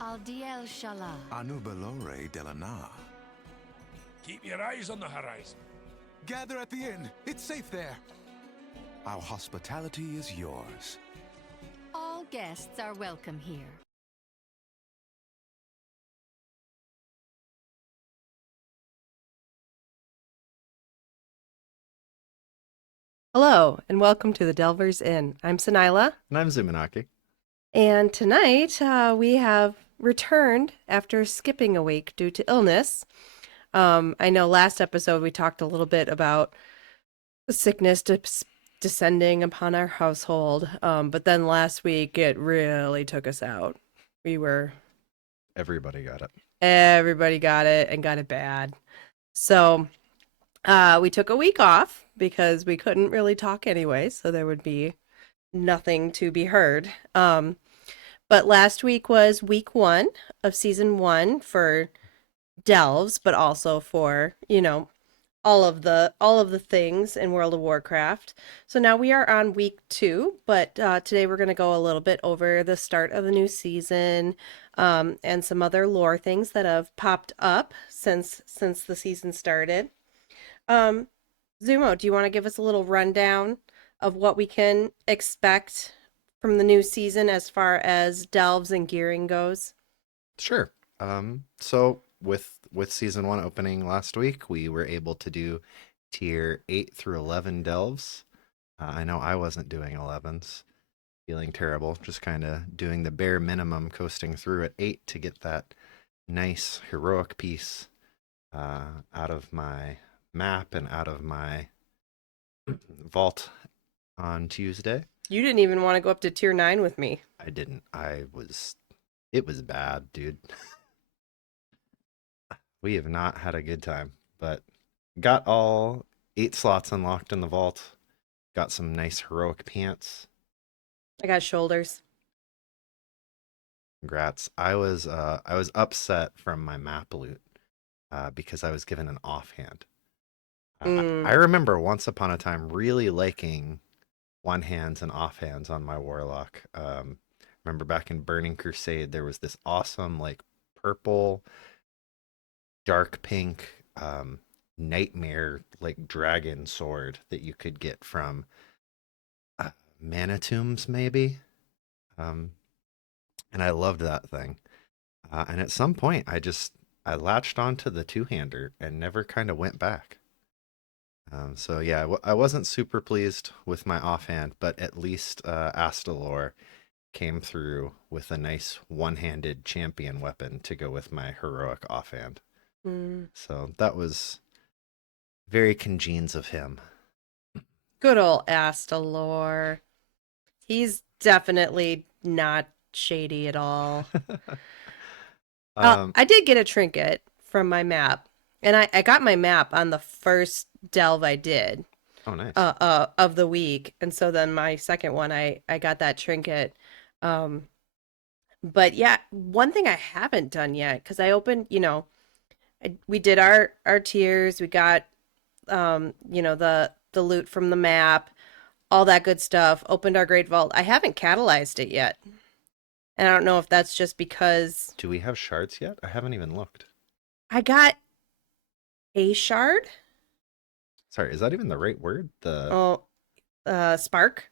Aldiel Shala. Anubalore Delana. Keep your eyes on the horizon. Gather at the inn. It's safe there. Our hospitality is yours. All guests are welcome here. Hello, and welcome to the Delvers Inn. I'm Sanila, And I'm Zumanaki. and tonight we have returned after skipping a week due to illness. I know last episode we talked a little bit about the sickness descending upon our household, but then last week it really took us out. Everybody got it. Everybody got it and got it bad. So we took a week off because we couldn't really talk anyway, so there would be nothing to be heard. But last week was week 1 of season 1 for Delves, but also for, all of the things in World of Warcraft. So now we are on week 2, but today we're going to go a little bit over the start of the new season, and some other lore things that have popped up since the season started. Zumo, do you want to give us a little rundown of what we can expect from the new season as far as delves and gearing goes? Sure. So with season 1 opening last week, we were able to do tier 8 through 11 delves. I know I wasn't doing 11s, feeling terrible, just kind of doing the bare minimum, coasting through at 8 to get that nice heroic piece out of my map and out of my vault on Tuesday. You didn't even want to go up to tier 9 with me. I didn't. It was bad, dude. We have not had a good time, but got all 8 slots unlocked in the vault. Got some nice heroic pants. I got shoulders. Congrats. I was upset from my map loot because I was given an offhand. I remember once upon a time really liking one hands and offhands on my warlock. Remember back in Burning Crusade, there was this awesome like purple, dark pink nightmare like dragon sword that you could get from Manitombs maybe. And I loved that thing. And at some point I latched onto the two-hander and never kind of went back. So yeah, I wasn't super pleased with my offhand, but at least Astalor came through with a nice one-handed champion weapon to go with my heroic offhand. So that was very congenes of him. Good old Astalor. He's definitely not shady at all. I did get a trinket from my map, and I got my map on the first delve I did. Oh, nice. Of the week, and so then my second one, I got that trinket. But yeah, one thing I haven't done yet, because I opened, we did our tiers, we got, the loot from the map, all that good stuff. Opened our Great Vault. I haven't catalyzed it yet, and I don't know if that's just because Do we have shards yet? I haven't even looked. I got a shard. Sorry, is that even the right word? Spark.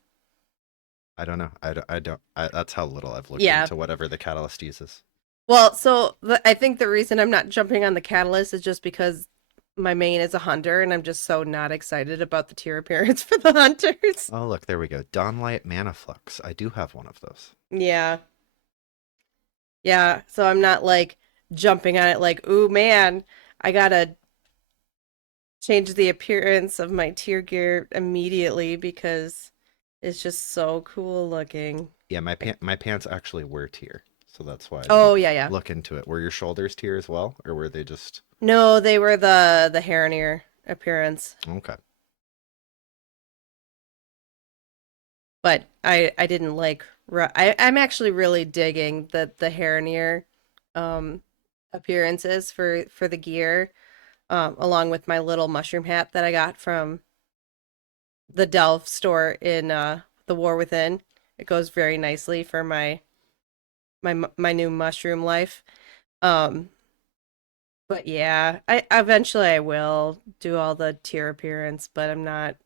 I don't know. That's how little I've looked Yeah. into whatever the catalyst uses. Well, so I think the reason I'm not jumping on the catalyst is just because my main is a hunter, and I'm just so not excited about the tier appearance for the hunters. Oh, look, there we go. Dawnlight Mana Flux. I do have one of those. Yeah. Yeah, so I'm not like jumping on it like, ooh man, I gotta change the appearance of my tier gear immediately because it's just so cool looking. Yeah, my pants actually were tier, so that's why. Oh yeah. Look into it. Were your shoulders tier as well, or were they just? No, they were the Haronier appearance. Okay. But I didn't like. I'm actually really digging the Haronier appearances for the gear, along with my little mushroom hat that I got from the Delve store in the War Within. It goes very nicely for my my new mushroom life. Um, but yeah, I eventually I will do all the tier appearance, but I'm not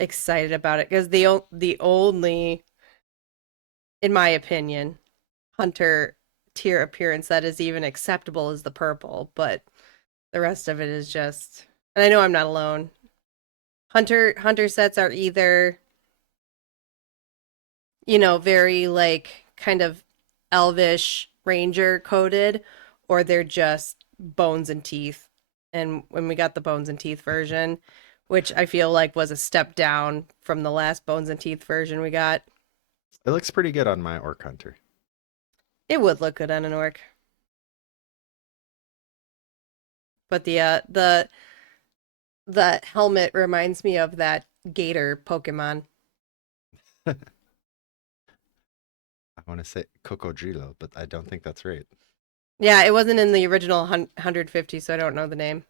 excited about it because the only, in my opinion, hunter tier appearance that is even acceptable is the purple, but the rest of it is just, and I know I'm not alone. Hunter sets are either, very like kind of elvish ranger coded, or they're just bones and teeth. And when we got the bones and teeth version, which I feel like was a step down from the last bones and teeth version we got, It looks pretty good on my Orc Hunter. it would look good on an orc. But the helmet reminds me of that gator Pokemon. I want to say Cocodrilo, but I don't think that's right. Yeah, it wasn't in the original 150, so I don't know the name.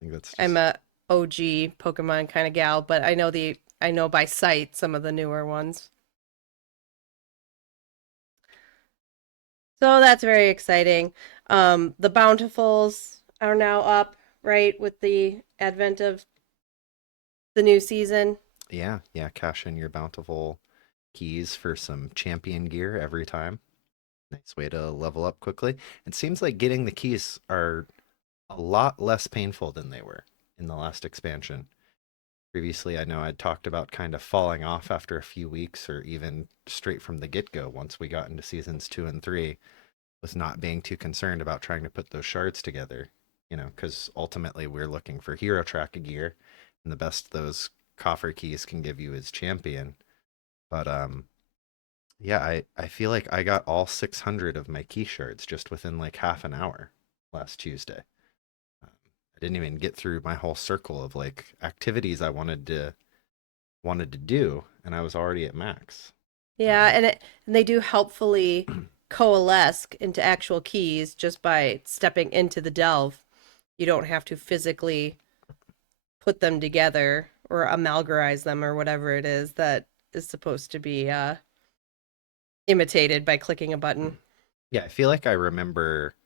I think that's just... I'm a OG Pokemon kind of gal, but I know by sight some of the newer ones. So that's very exciting. The Bountifuls are now up, right, with the advent of the new season. Yeah, cash in your bountiful keys for some champion gear every time. Nice way to level up quickly. It seems like getting the keys are a lot less painful than they were in the last expansion. Previously, I know I'd talked about kind of falling off after a few weeks or even straight from the get-go once we got into seasons 2 and 3, was not being too concerned about trying to put those shards together, because ultimately we're looking for hero track gear, and the best those coffer keys can give you is champion. But yeah, I feel like I got all 600 of my key shards just within like half an hour last Tuesday. I didn't even get through my whole circle of like activities I wanted to do, and I was already at max. Yeah, and they do helpfully coalesce into actual keys just by stepping into the delve. You don't have to physically put them together or amalgamize them or whatever it is that is supposed to be imitated by clicking a button. Yeah, I feel like I remember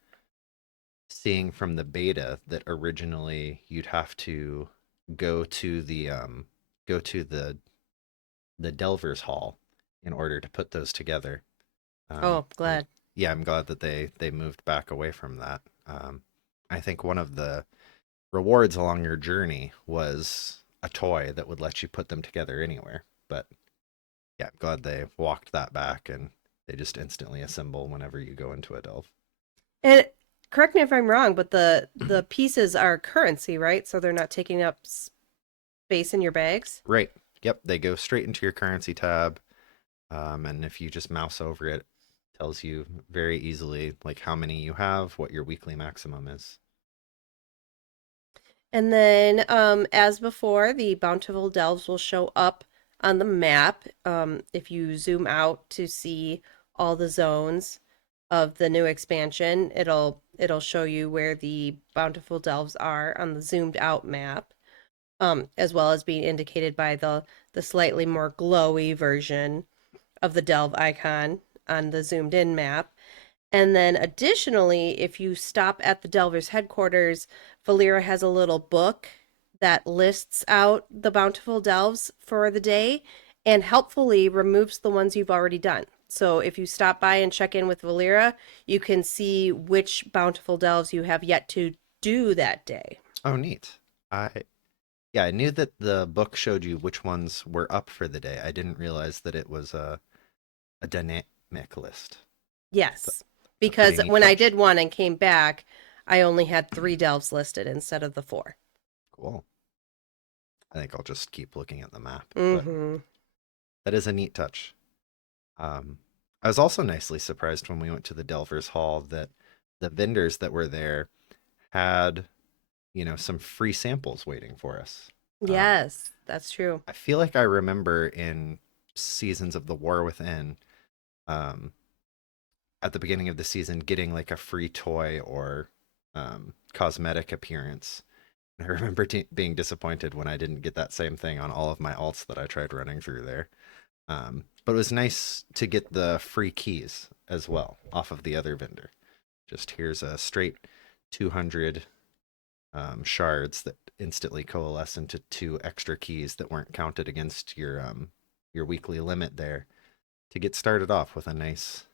seeing from the beta that originally you'd have to go to the Delver's Hall in order to put those together. Oh, glad. Yeah, I'm glad that they moved back away from that. I think one of the rewards along your journey was a toy that would let you put them together anywhere. But yeah, I'm glad they walked that back and they just instantly assemble whenever you go into a delve. And correct me if I'm wrong, but the pieces are currency, right? So they're not taking up space in your bags? Right. Yep, they go straight into your currency tab. And if you just mouse over it, it tells you very easily like how many you have, what your weekly maximum is. And then, as before, the Bountiful Delves will show up on the map. If you zoom out to see all the zones of the new expansion, it'll show you where the Bountiful Delves are on the zoomed out map, as well as being indicated by the slightly more glowy version of the delve icon on the zoomed in map. And then additionally, if you stop at the Delver's headquarters, Valeera has a little book that lists out the Bountiful Delves for the day and helpfully removes the ones you've already done. So if you stop by and check in with Valeera, you can see which Bountiful Delves you have yet to do that day. Oh, neat. I knew that the book showed you which ones were up for the day. I didn't realize that it was a dynamic list. Yes, because pretty neat when I touch. did one and came back, I only had 3 delves listed instead of the 4. Cool. I think I'll just keep looking at the map. Mm-hmm. But that is a neat touch. I was also nicely surprised when we went to the Delver's Hall that the vendors that were there had, some free samples waiting for us. Yes, that's true. I feel like I remember in Seasons of the War Within, at the beginning of the season, getting like a free toy or cosmetic appearance. And I remember being disappointed when I didn't get that same thing on all of my alts that I tried running through there. But it was nice to get the free keys as well off of the other vendor. Just here's a straight 200 shards that instantly coalesce into 2 extra keys that weren't counted against your weekly limit there to get started off with a nice,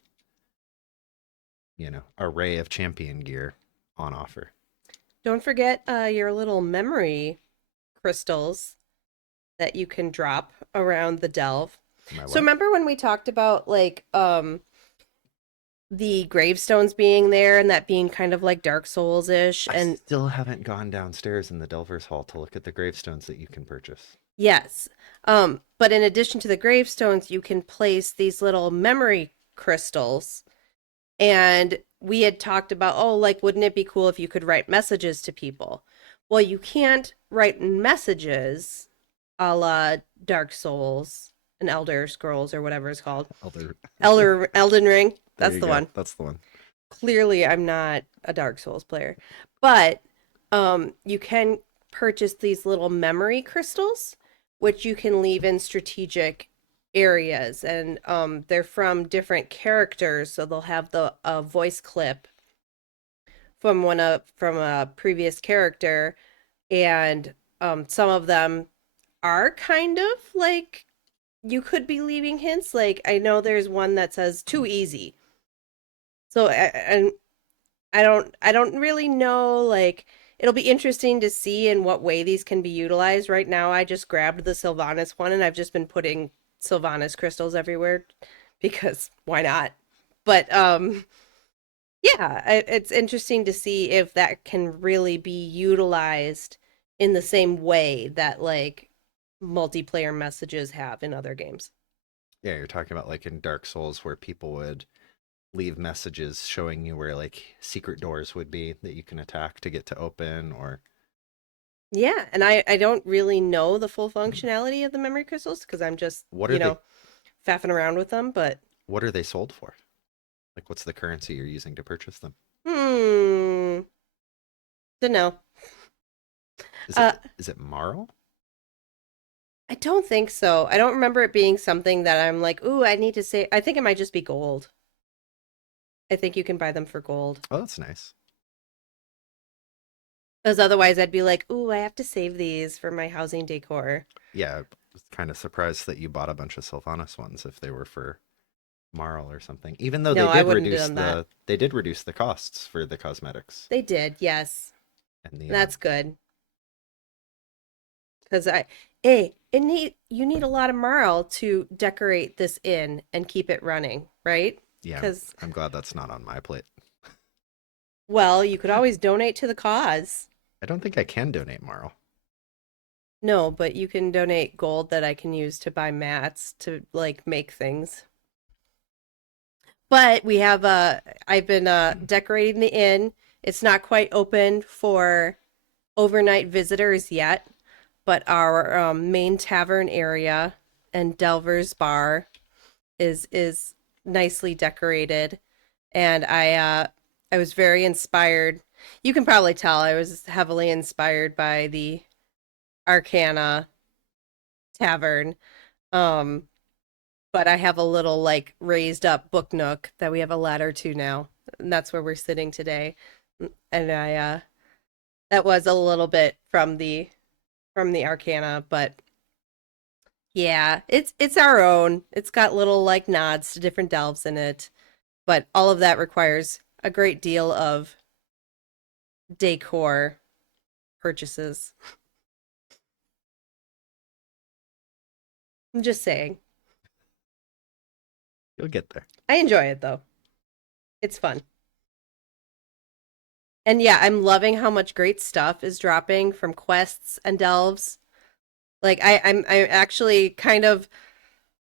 array of champion gear on offer. Don't forget your little memory crystals that you can drop around the delve. So remember when we talked about like the gravestones being there and that being kind of like Dark Souls-ish, I and still haven't gone downstairs in the Delver's Hall to look at the gravestones that you can purchase. yes. But in addition to the gravestones, you can place these little memory crystals. And we had talked about, oh, like, wouldn't it be cool if you could write messages to people? Well, you can't write messages a la Dark Souls and Elder Scrolls or whatever it's called. Elden Ring. There That's you the go. one. That's the one. Clearly, I'm not a Dark Souls player. But you can purchase these little memory crystals, which you can leave in strategic areas, and they're from different characters, so they'll have a voice clip from a previous character, and some of them are kind of like you could be leaving hints. Like I know there's one that says "too easy," so I don't really know. Like it'll be interesting to see in what way these can be utilized. Right now, I just grabbed the Sylvanas one, and I've just been putting Sylvanas crystals everywhere because why not? But yeah, it's interesting to see if that can really be utilized in the same way that like multiplayer messages have in other games. Yeah, you're talking about like in Dark Souls where people would leave messages showing you where like secret doors would be that you can attack to get to open, or Yeah, and I don't really know the full functionality of the memory crystals because I'm just, What are they- faffing around with them, but what are they sold for? Like what's the currency you're using to purchase them? don't know. Is it Marl? I don't think so. I don't remember it being something that I'm like, ooh, I need to say. I think it might just be gold. I think you can buy them for gold. Oh, that's nice. Because otherwise I'd be like, ooh, I have to save these for my housing decor. Yeah, I was kind of surprised that you bought a bunch of Sylvanas ones if they were for Marl or something. Even though No, they I did wouldn't have reduce done that. they did reduce the costs for the cosmetics. They did, yes. And the That's good. Because you need a lot of marl to decorate this inn and keep it running, right? yeah, 'cause- I'm glad that's not on my plate. Well, you could always donate to the cause. I don't think I can donate Marl. No, but you can donate gold that I can use to buy mats to like make things. But we have I've been decorating the inn. It's not quite open for overnight visitors yet, but our main tavern area and Delver's bar is nicely decorated, and I was very inspired. You can probably tell I was heavily inspired by the Arcana Tavern. But I have a little like raised up book nook that we have a ladder to now. And that's where we're sitting today. And I that was a little bit from the Arcana, but yeah, it's our own. It's got little like nods to different delves in it. But all of that requires a great deal of decor purchases. I'm just saying. You'll get there. I enjoy it though. It's fun. And yeah, I'm loving how much great stuff is dropping from quests and delves. Like I'm actually kind of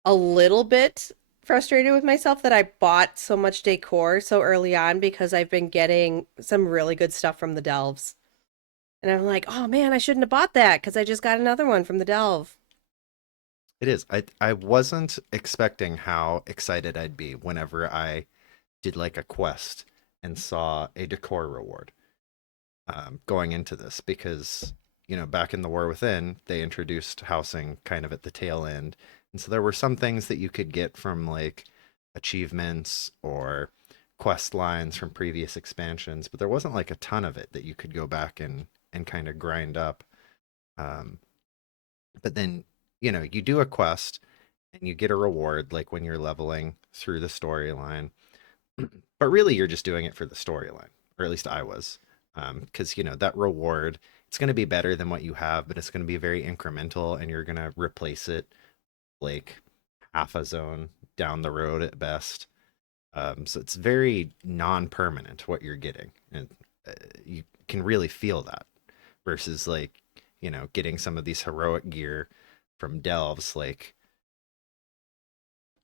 a little bit frustrated with myself that I bought so much decor so early on because I've been getting some really good stuff from the delves. And I'm like, oh man, I shouldn't have bought that because I just got another one from the delve. It is. I wasn't expecting how excited I'd be whenever I did like a quest and saw a decor reward going into this, because back in the War Within they introduced housing kind of at the tail end, and so there were some things that you could get from like achievements or quest lines from previous expansions, but there wasn't like a ton of it that you could go back and kind of grind up. Um, but then, you do a quest and you get a reward, like when you're leveling through the storyline. But really, you're just doing it for the storyline, or at least I was. Because, that reward, it's going to be better than what you have, but it's going to be very incremental, and you're going to replace it like half a zone down the road at best. So it's very non-permanent what you're getting, and you can really feel that versus like getting some of these heroic gear from delves. Like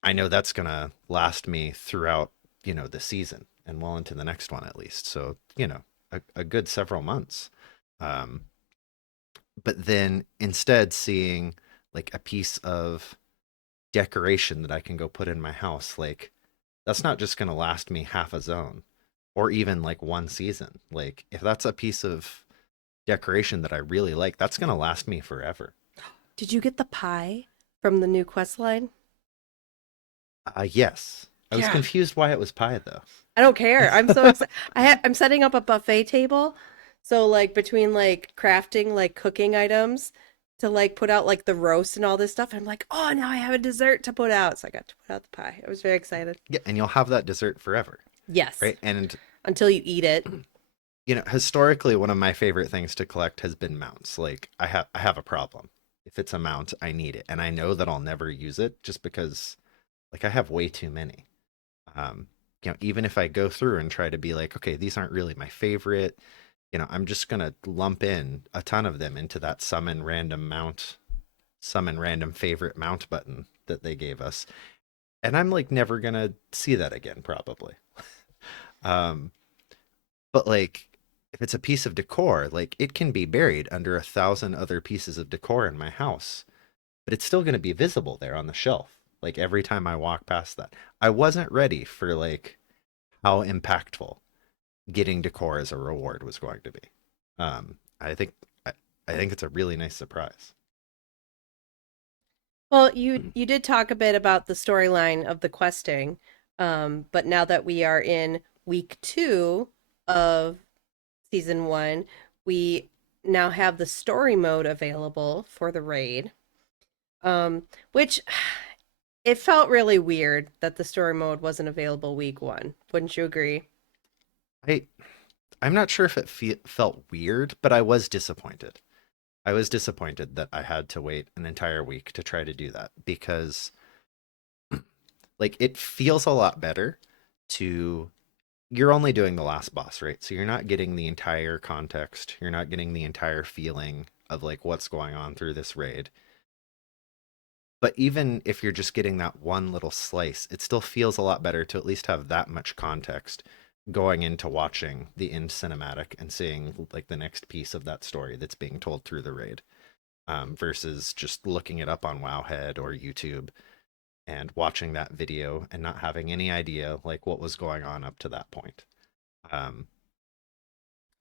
I know that's gonna last me throughout the season and well into the next one at least. So a good several months. Um, but then instead seeing like a piece of decoration that I can go put in my house, like that's not just going to last me half a zone or even like one season. Like if that's a piece of decoration that I really like, that's going to last me forever. Did you get the pie from the new quest line? Yes. I was Yeah. confused why it was pie though. I don't care. I'm so excited. I'm setting up a buffet table. So like between like crafting like cooking items to like put out like the roast and all this stuff, I'm like, oh, now I have a dessert to put out. So I got to put out the pie. I was very excited. Yeah, and you'll have that dessert forever, Yes. right? And Until you eat it. historically one of my favorite things to collect has been mounts. Like I have a problem. If it's a mount, I need it. And I know that I'll never use it just because like I have way too many. Um, even if I go through and try to be like, okay, these aren't really my favorite, I'm just gonna lump in a ton of them into that summon random favorite mount button that they gave us. And I'm like never gonna see that again, probably. um, but like if it's a piece of decor, like it can be buried under 1,000 other pieces of decor in my house, but it's still gonna be visible there on the shelf. Like every time I walk past that. I wasn't ready for like how impactful getting decor as a reward was going to be. I think I think it's a really nice surprise. Well, you did talk a bit about the storyline of the questing, but now that we are in week 2 of season 1, we now have the story mode available for the raid, which it felt really weird that the story mode wasn't available week 1. Wouldn't you agree? I I'm not sure if it felt weird, but I was disappointed. I was disappointed that I had to wait an entire week to try to do that because like it feels a lot better to you're only doing the last boss, right? So you're not getting the entire context. You're not getting the entire feeling of like what's going on through this raid. But even if you're just getting that one little slice, it still feels a lot better to at least have that much context going into watching the end cinematic and seeing like the next piece of that story that's being told through the raid, versus just looking it up on Wowhead or YouTube and watching that video and not having any idea like what was going on up to that point. Um,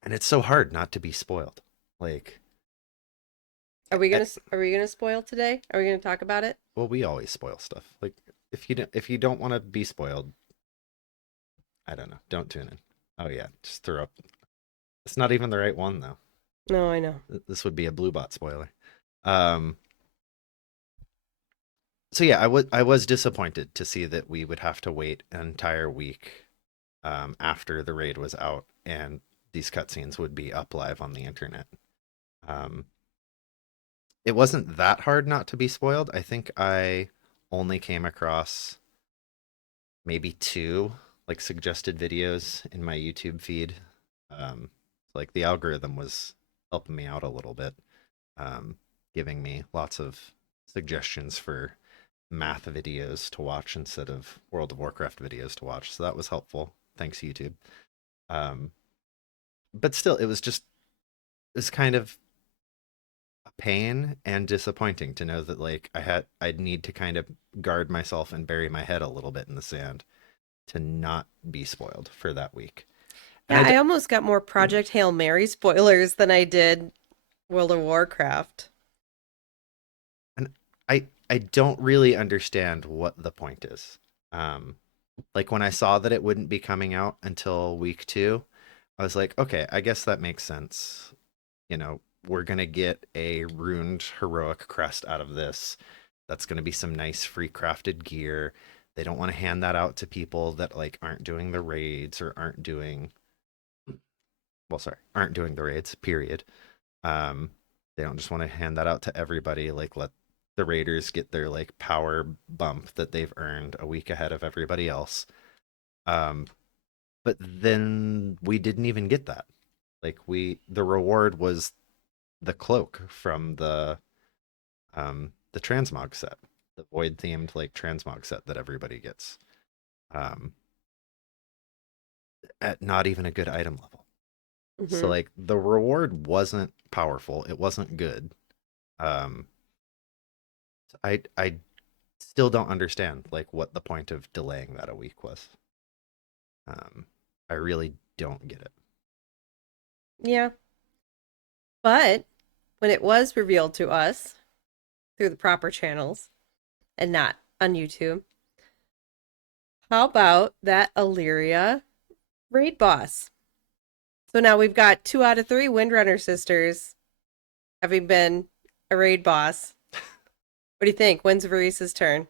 and it's so hard not to be spoiled. Like, Are we gonna spoil today? Are we gonna talk about it? well, we always spoil stuff. Like, if you don't want to be spoiled, I don't know, don't tune in. Oh yeah, just throw up. It's not even the right one though. No, I know. This would be a blue bot spoiler. Um, so yeah, I was disappointed to see that we would have to wait an entire week after the raid was out and these cutscenes would be up live on the internet. Um, it wasn't that hard not to be spoiled. I think I only came across maybe 2 like suggested videos in my YouTube feed. Like the algorithm was helping me out a little bit, giving me lots of suggestions for math videos to watch instead of World of Warcraft videos to watch. So that was helpful. Thanks, YouTube. Um, but still, it was kind of a pain and disappointing to know that like I'd need to kind of guard myself and bury my head a little bit in the sand to not be spoiled for that week. And Yeah, I almost got more Project Hail Mary spoilers than I did World of Warcraft. I don't really understand what the point is. Like when I saw that it wouldn't be coming out until week 2, I was like, okay, I guess that makes sense. You know, we're gonna get a ruined heroic crest out of this. That's gonna be some nice free crafted gear. They don't want to hand that out to people that like aren't doing the raids or aren't doing the raids, period. Um, they don't just want to hand that out to everybody. Like let the raiders get their like power bump that they've earned a week ahead of everybody else. Um, but then we didn't even get that. Like the reward was the cloak from the transmog set, the void themed like transmog set that everybody gets. Um, at not even a good item level. So Mhm. like the reward wasn't powerful. It wasn't good. Um, I still don't understand like what the point of delaying that a week was. Um, I really don't get it. Yeah. But when it was revealed to us through the proper channels and not on YouTube, how about that Illyria raid boss? So now we've got 2 out of 3 Windrunner sisters having been a raid boss. What do you think? When's Varisa's turn?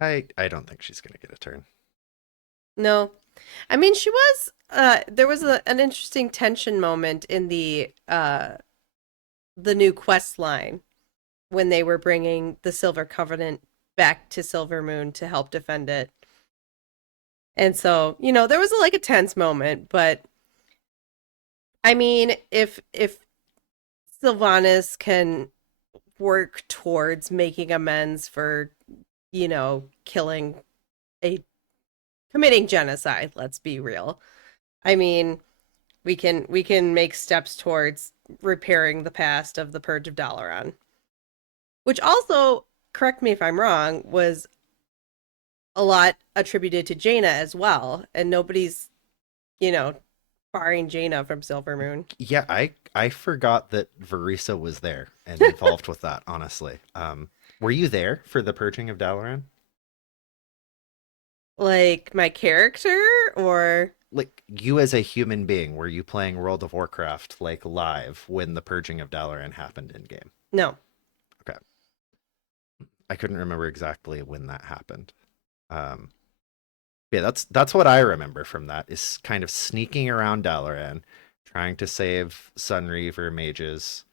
I don't think she's gonna get a turn. No. I mean, she was there was an interesting tension moment in the new quest line when they were bringing the Silver Covenant back to Silvermoon to help defend it. And so, there was like a tense moment, but I mean, if Sylvanas can work towards making amends for, killing a committing genocide, let's be real. I mean, we can make steps towards repairing the past of the Purge of Dalaran, which also, correct me if I'm wrong, was a lot attributed to Jaina as well, and nobody's, you know, barring Jaina from Silvermoon. Yeah, I forgot that Verisa was there and involved with that, honestly. Were you there for the purging of Dalaran? Like my character, or Like you as a human being, were you playing World of Warcraft like live when the purging of Dalaran happened in game? no? Okay. I couldn't remember exactly when that happened. Um, yeah, that's what I remember from that is kind of sneaking around Dalaran, trying to save Sunreaver mages,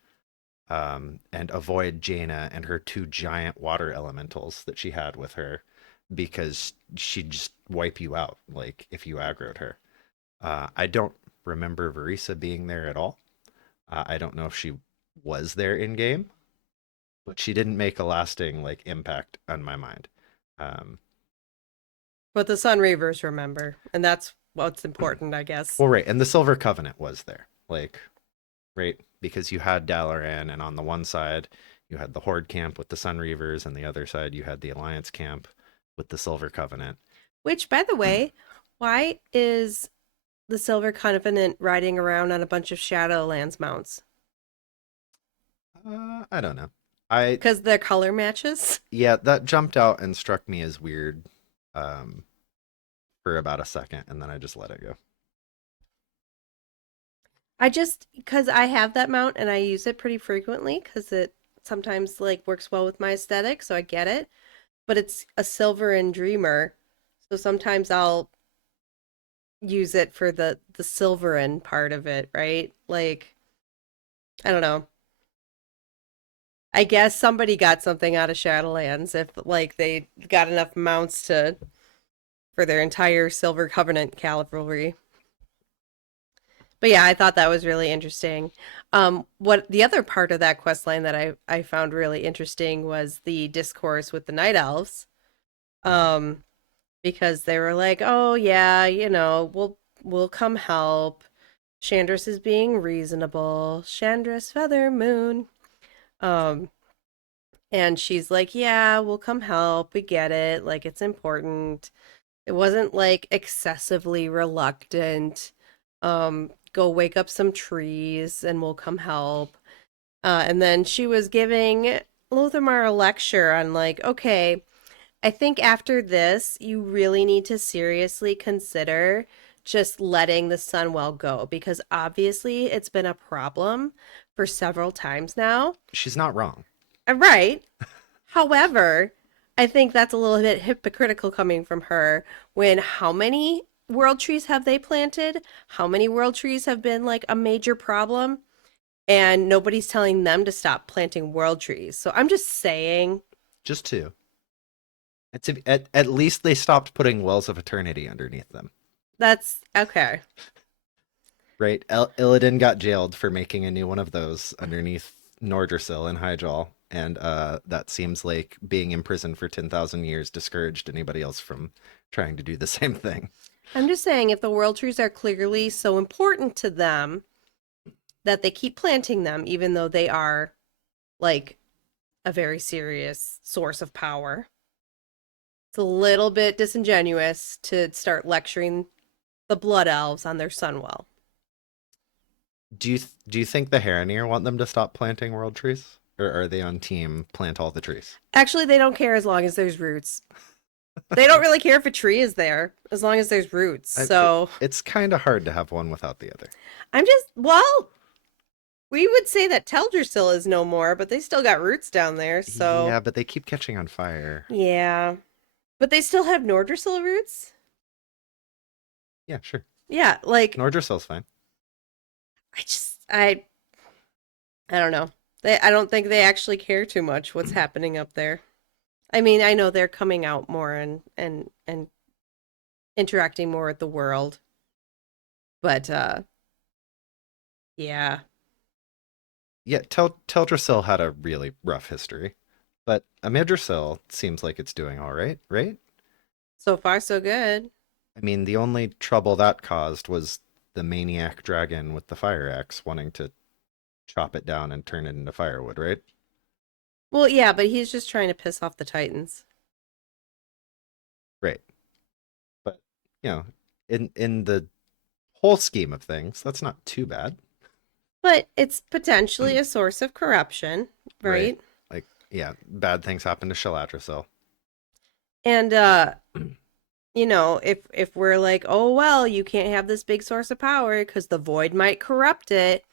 and avoid Jaina and her 2 giant water elementals that she had with her because she'd just wipe you out, like if you aggroed her. I don't remember Verisa being there at all. I don't know if she was there in game, but she didn't make a lasting like impact on my mind. Um, But the Sun Reavers remember, and that's what's important, I guess. well, right, and the Silver Covenant was there, like, right, because you had Dalaran, and on the one side you had the Horde camp with the Sun Reavers, and the other side you had the Alliance camp with the Silver Covenant. Which, by the way, why is the Silver Covenant riding around on a bunch of Shadowlands mounts? I don't know. I Because their color matches? Yeah, that jumped out and struck me as weird, um, for about a second, and then I just let it go. Because I have that mount and I use it pretty frequently because it sometimes like works well with my aesthetic, so I get it. But it's a silver and dreamer, so sometimes I'll use it for the silver and part of it, right? Like, I don't know. I guess somebody got something out of Shadowlands if like they got enough mounts to for their entire Silver Covenant cavalry. But yeah, I thought that was really interesting. What the other part of that quest line that I found really interesting was the discourse with the Night Elves. Um, because they were like, "Oh yeah, we'll come help. Chandris is being reasonable. Chandris Feather Moon." Um, and she's like, "Yeah, we'll come help. We get it. Like it's important." It wasn't like excessively reluctant. Go wake up some trees and we'll come help. And then she was giving Lothamar a lecture on like, okay, I think after this, you really need to seriously consider just letting the Sunwell go because obviously it's been a problem for several times now. She's not wrong. Right. However, I think that's a little bit hypocritical coming from her when how many world trees have they planted? How many world trees have been like a major problem? And nobody's telling them to stop planting world trees. So I'm just saying, Just two. At least they stopped putting wells of eternity underneath them. that's okay. Right? Illidan got jailed for making a new one of those underneath Nordrassil in Hyjal, and that seems like being imprisoned for 10,000 years discouraged anybody else from trying to do the same thing. I'm just saying if the world trees are clearly so important to them that they keep planting them, even though they are like a very serious source of power. It's a little bit disingenuous to start lecturing the Blood Elves on their Sunwell. Do you think the Haranir want them to stop planting world trees? Or are they on team plant all the trees? Actually, they don't care as long as there's roots. They don't really care if a tree is there as long as there's roots. So It's kind of hard to have one without the other. I'm just, well, we would say that Teldrassil is no more, but they still got roots down there. So Yeah, but they keep catching on fire. yeah. But they still have Nordrassil roots? Yeah, sure. Yeah, like Nordrassil's fine. I don't know. I don't think they actually care too much what's happening up there. I mean, I know they're coming out more and interacting more with the world. But yeah. Yeah, Teldrassil had a really rough history, but Amidrassil seems like it's doing all right, right? So far so good. I mean, the only trouble that caused was the maniac dragon with the fire axe wanting to chop it down and turn it into firewood, right? Well, yeah, but he's just trying to piss off the Titans. Right. But, in the whole scheme of things, that's not too bad. But it's potentially a source of corruption, right? Like, yeah, bad things happen to Shalatrasil. And if we're like, oh well, you can't have this big source of power because the void might corrupt it.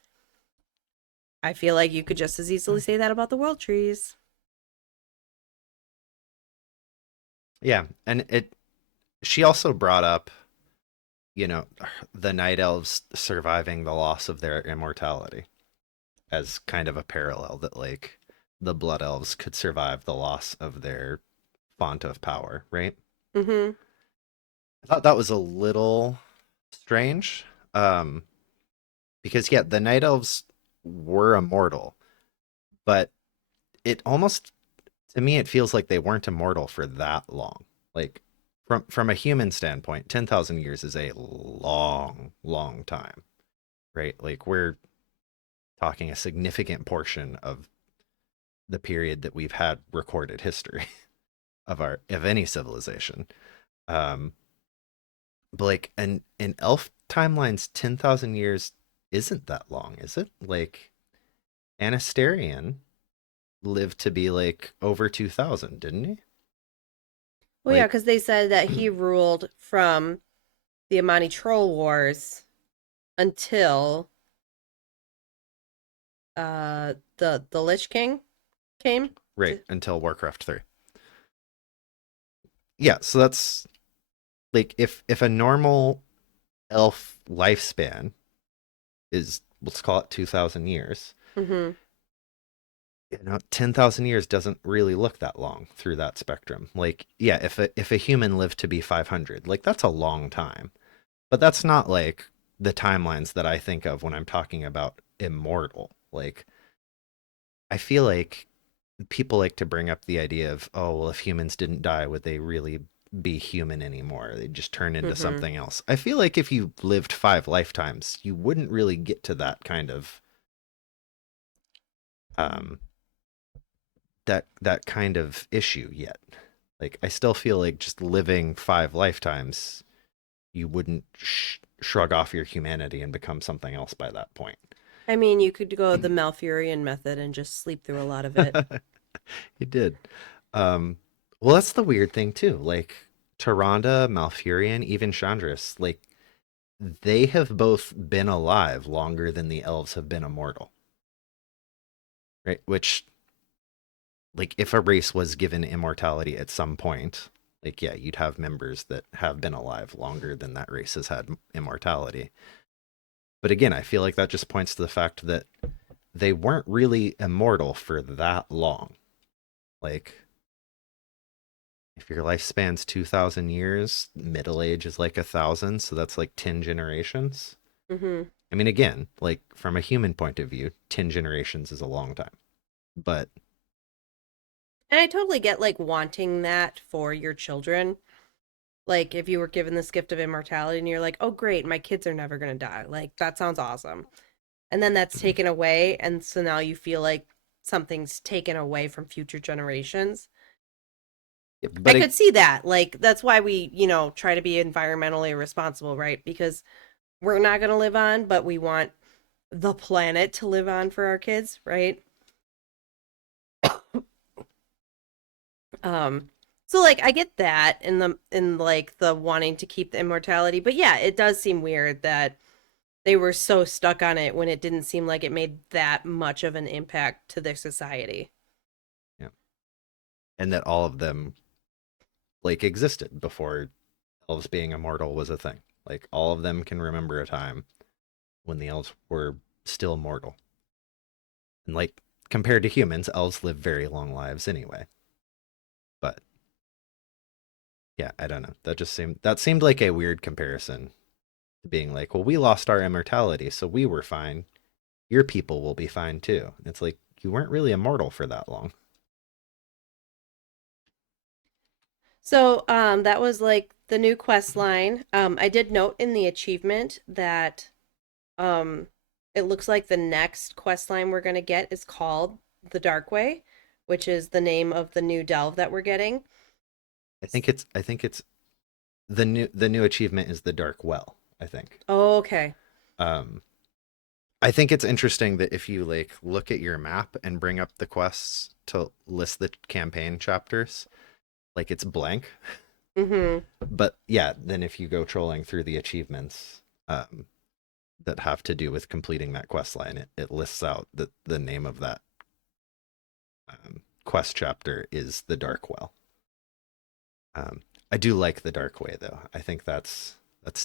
I feel like you could just as easily say that about the world trees. Yeah, and she also brought up, the night elves surviving the loss of their immortality as kind of a parallel that like the blood elves could survive the loss of their font of power, right? Mm-hmm. I thought that was a little strange. Because yeah, the night elves were immortal, but it almost, to me, it feels like they weren't immortal for that long. Like from a human standpoint, 10,000 years is a long, long time, right? Like we're talking a significant portion of the period that we've had recorded history of any civilization. But like in elf timelines, 10,000 years isn't that long, is it? Like Anasterian lived to be like over 2,000, didn't he? Well, yeah, Like- because they said that he ruled from the Amani Troll Wars until the Lich King came. Right, until Warcraft 3. Yeah, so that's like if a normal elf lifespan is, let's call it 2,000 years, Mm-hmm. 10,000 years doesn't really look that long through that spectrum. Like, yeah, if a human lived to be 500, like that's a long time. But that's not like the timelines that I think of when I'm talking about immortal. Like, I feel like people like to bring up the idea of, oh, well, if humans didn't die, would they really be human anymore? They'd just turn into Mhm. something else. I feel like if you lived 5 lifetimes, you wouldn't really get to that kind of that kind of issue yet. Like, I still feel like just living 5 lifetimes, you wouldn't shrug off your humanity and become something else by that point. I mean, you could go the Malfurion method and just sleep through a lot of it. He did. Well, that's the weird thing too. Like Tyrande, Malfurion, even Chandris, like they have both been alive longer than the elves have been immortal. Right? Which, like, if a race was given immortality at some point, like, yeah, you'd have members that have been alive longer than that race has had immortality. But again, I feel like that just points to the fact that they weren't really immortal for that long. Like, if your life spans 2,000 years, middle age is like 1,000, so that's like 10 generations. Mm-hmm. I mean, again, like from a human point of view, 10 generations is a long time. But And I totally get like wanting that for your children. Like if you were given this gift of immortality and you're like, oh great, my kids are never gonna die. Like that sounds awesome. And then that's taken away, and so now you feel like something's taken away from future generations. but I could see that. Like that's why we, try to be environmentally responsible, right? Because we're not gonna live on, but we want the planet to live on for our kids, right? So like I get that in like the wanting to keep the immortality, but yeah, it does seem weird that they were so stuck on it when it didn't seem like it made that much of an impact to their society. yeah, and that all of them like existed before elves being immortal was a thing. Like all of them can remember a time when the elves were still mortal. And like compared to humans, elves live very long lives anyway. But yeah, I don't know. That seemed like a weird comparison. Being like, well, we lost our immortality, so we were fine. Your people will be fine too. It's like you weren't really immortal for that long. So, that was like the new quest line. I did note in the achievement that um it looks like the next quest line we're gonna get is called the Dark Way, which is the name of the new delve that we're getting. I think it's the new achievement is the Dark Well, I think. Oh, okay. Um I think it's interesting that if you like look at your map and bring up the quests to list the campaign chapters, like it's blank. Mm-hmm. But yeah, then if you go trolling through the achievements that have to do with completing that quest line, it lists out that the name of that quest chapter is the Dark Well. I do like the Dark Way though. I think that's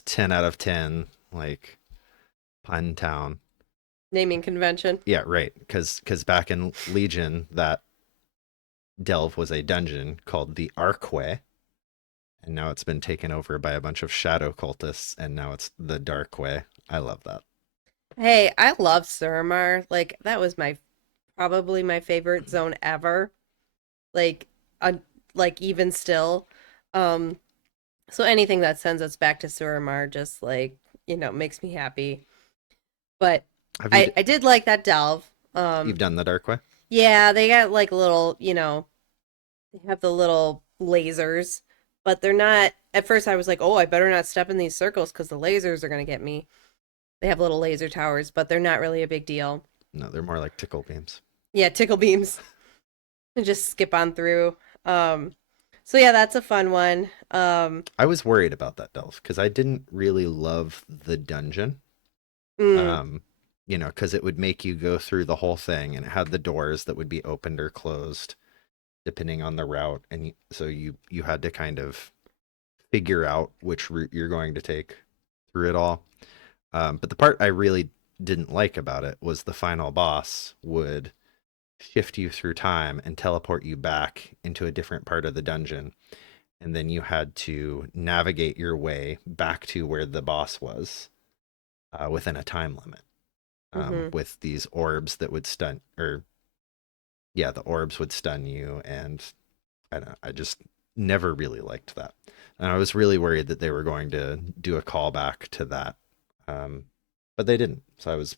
10 out of 10. Like Pun Town. Naming convention. Yeah, right. Because back in Legion, that delve was a dungeon called the Archway, and now it's been taken over by a bunch of shadow cultists, and now it's the Dark Way. I love that. Hey, I love Suramar. Like that was probably my favorite zone ever. Like, like even still. Um, so anything that sends us back to Suramar just like, makes me happy. But Have you I did like that delve. you've done the Dark Way? Yeah, they got like little, they have the little lasers, but they're not. At first, I was like, oh, I better not step in these circles because the lasers are gonna get me. They have little laser towers, but they're not really a big deal. No, they're more like tickle beams. Yeah, tickle beams. And just skip on through. So yeah, that's a fun one. I was worried about that delve because I didn't really love the dungeon. Mm, Because it would make you go through the whole thing, and it had the doors that would be opened or closed depending on the route, and so you had to kind of figure out which route you're going to take through it all. But the part I really didn't like about it was the final boss would shift you through time and teleport you back into a different part of the dungeon, and then you had to navigate your way back to where the boss was within a time limit. hmm With these orbs that would stun, or yeah, the orbs would stun you, and I don't know, I just never really liked that, and I was really worried that they were going to do a callback to that, um, but they didn't. So I was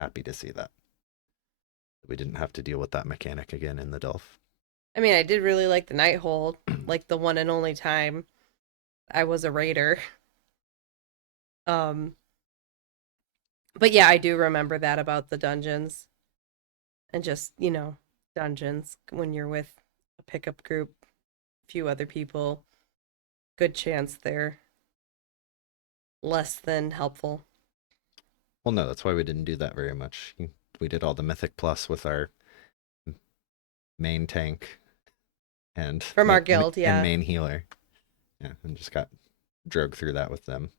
happy to see that we didn't have to deal with that mechanic again in the Delph. I mean, I did really like the night hold, like the one and only time I was a raider. Um, but yeah, I do remember that about the dungeons and just, dungeons when you're with a pickup group. few other people, good chance they're less than helpful. Well, no, that's why we didn't do that very much. We did all the Mythic Plus with our main tank and From our guild, yeah. and main healer. Yeah, and just got drug through that with them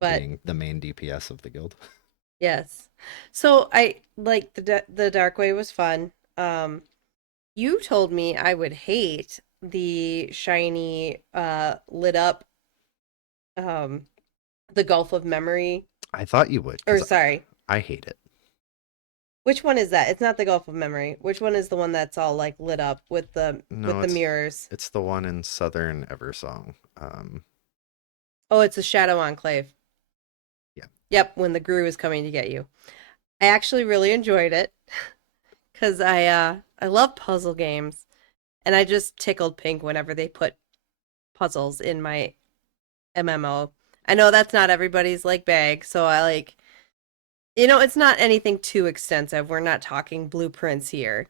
But being the main DPS of the guild. yes. So I like the Dark Way was fun. You told me I would hate the shiny lit up the Gulf of Memory. I thought you would, Or 'cause sorry, I hate it. which one is that? It's not the Gulf of Memory. Which one is the one that's all like lit up with the No, with the mirrors? It's the one in Southern Eversong. Oh, it's a Shadow Enclave. Yeah. Yep, when the Gru is coming to get you. I actually really enjoyed it because I love puzzle games, and I just tickled pink whenever they put puzzles in my MMO. I know that's not everybody's like bag, so I like, it's not anything too extensive. We're not talking blueprints here.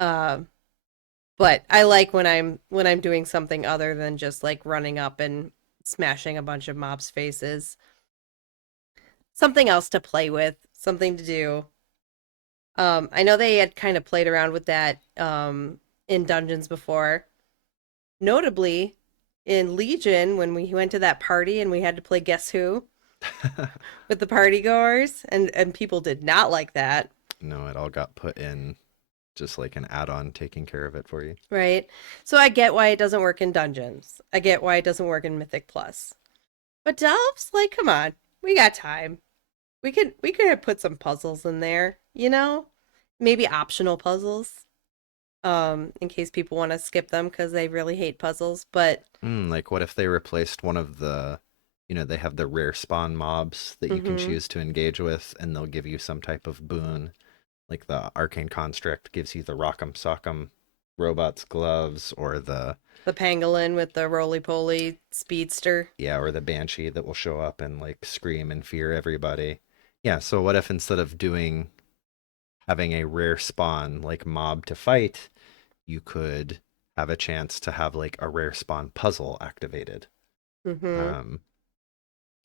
Um, but I like when I'm doing something other than just like running up and smashing a bunch of mobs' faces. Something else to play with, something to do. I know they had kind of played around with that in dungeons before. Notably, in Legion, when we went to that party and we had to play Guess Who with the party goers, and people did not like that, No, it all got put in just like an add-on taking care of it for you. right? So I get why it doesn't work in dungeons. I get why it doesn't work in Mythic Plus. But Delves, like, come on, we got time. We could have put some puzzles in there, maybe optional puzzles, in case people want to skip them because they really hate puzzles. But Like what if they replaced one of the, they have the rare spawn mobs that you can Mhm. choose to engage with, and they'll give you some type of boon. Like the Arcane Construct gives you the Rock'em Sock'em robot's gloves, or the pangolin with the roly-poly speedster. or the Banshee that will show up and like scream and fear everybody. Yeah, so what if instead of having a rare spawn like mob to fight, you could have a chance to have like a rare spawn puzzle activated? Mm-hmm.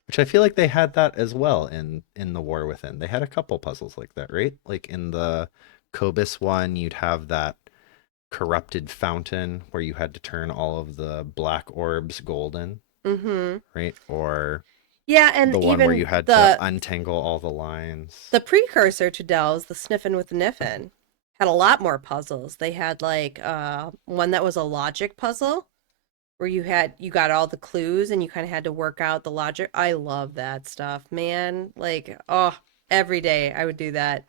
Which I feel like they had that as well in the War Within. They had a couple puzzles like that, right? Like in the Cobus one, you'd have that corrupted fountain where you had to turn all of the black orbs golden, Mm-hmm. right? Or Yeah, and the one where even you had to the untangle all the lines. the precursor to Delves, the Sniffin' with the Niffin, had a lot more puzzles. They had like one that was a logic puzzle where you got all the clues and you kind of had to work out the logic. I love that stuff, man. Like, oh, every day I would do that.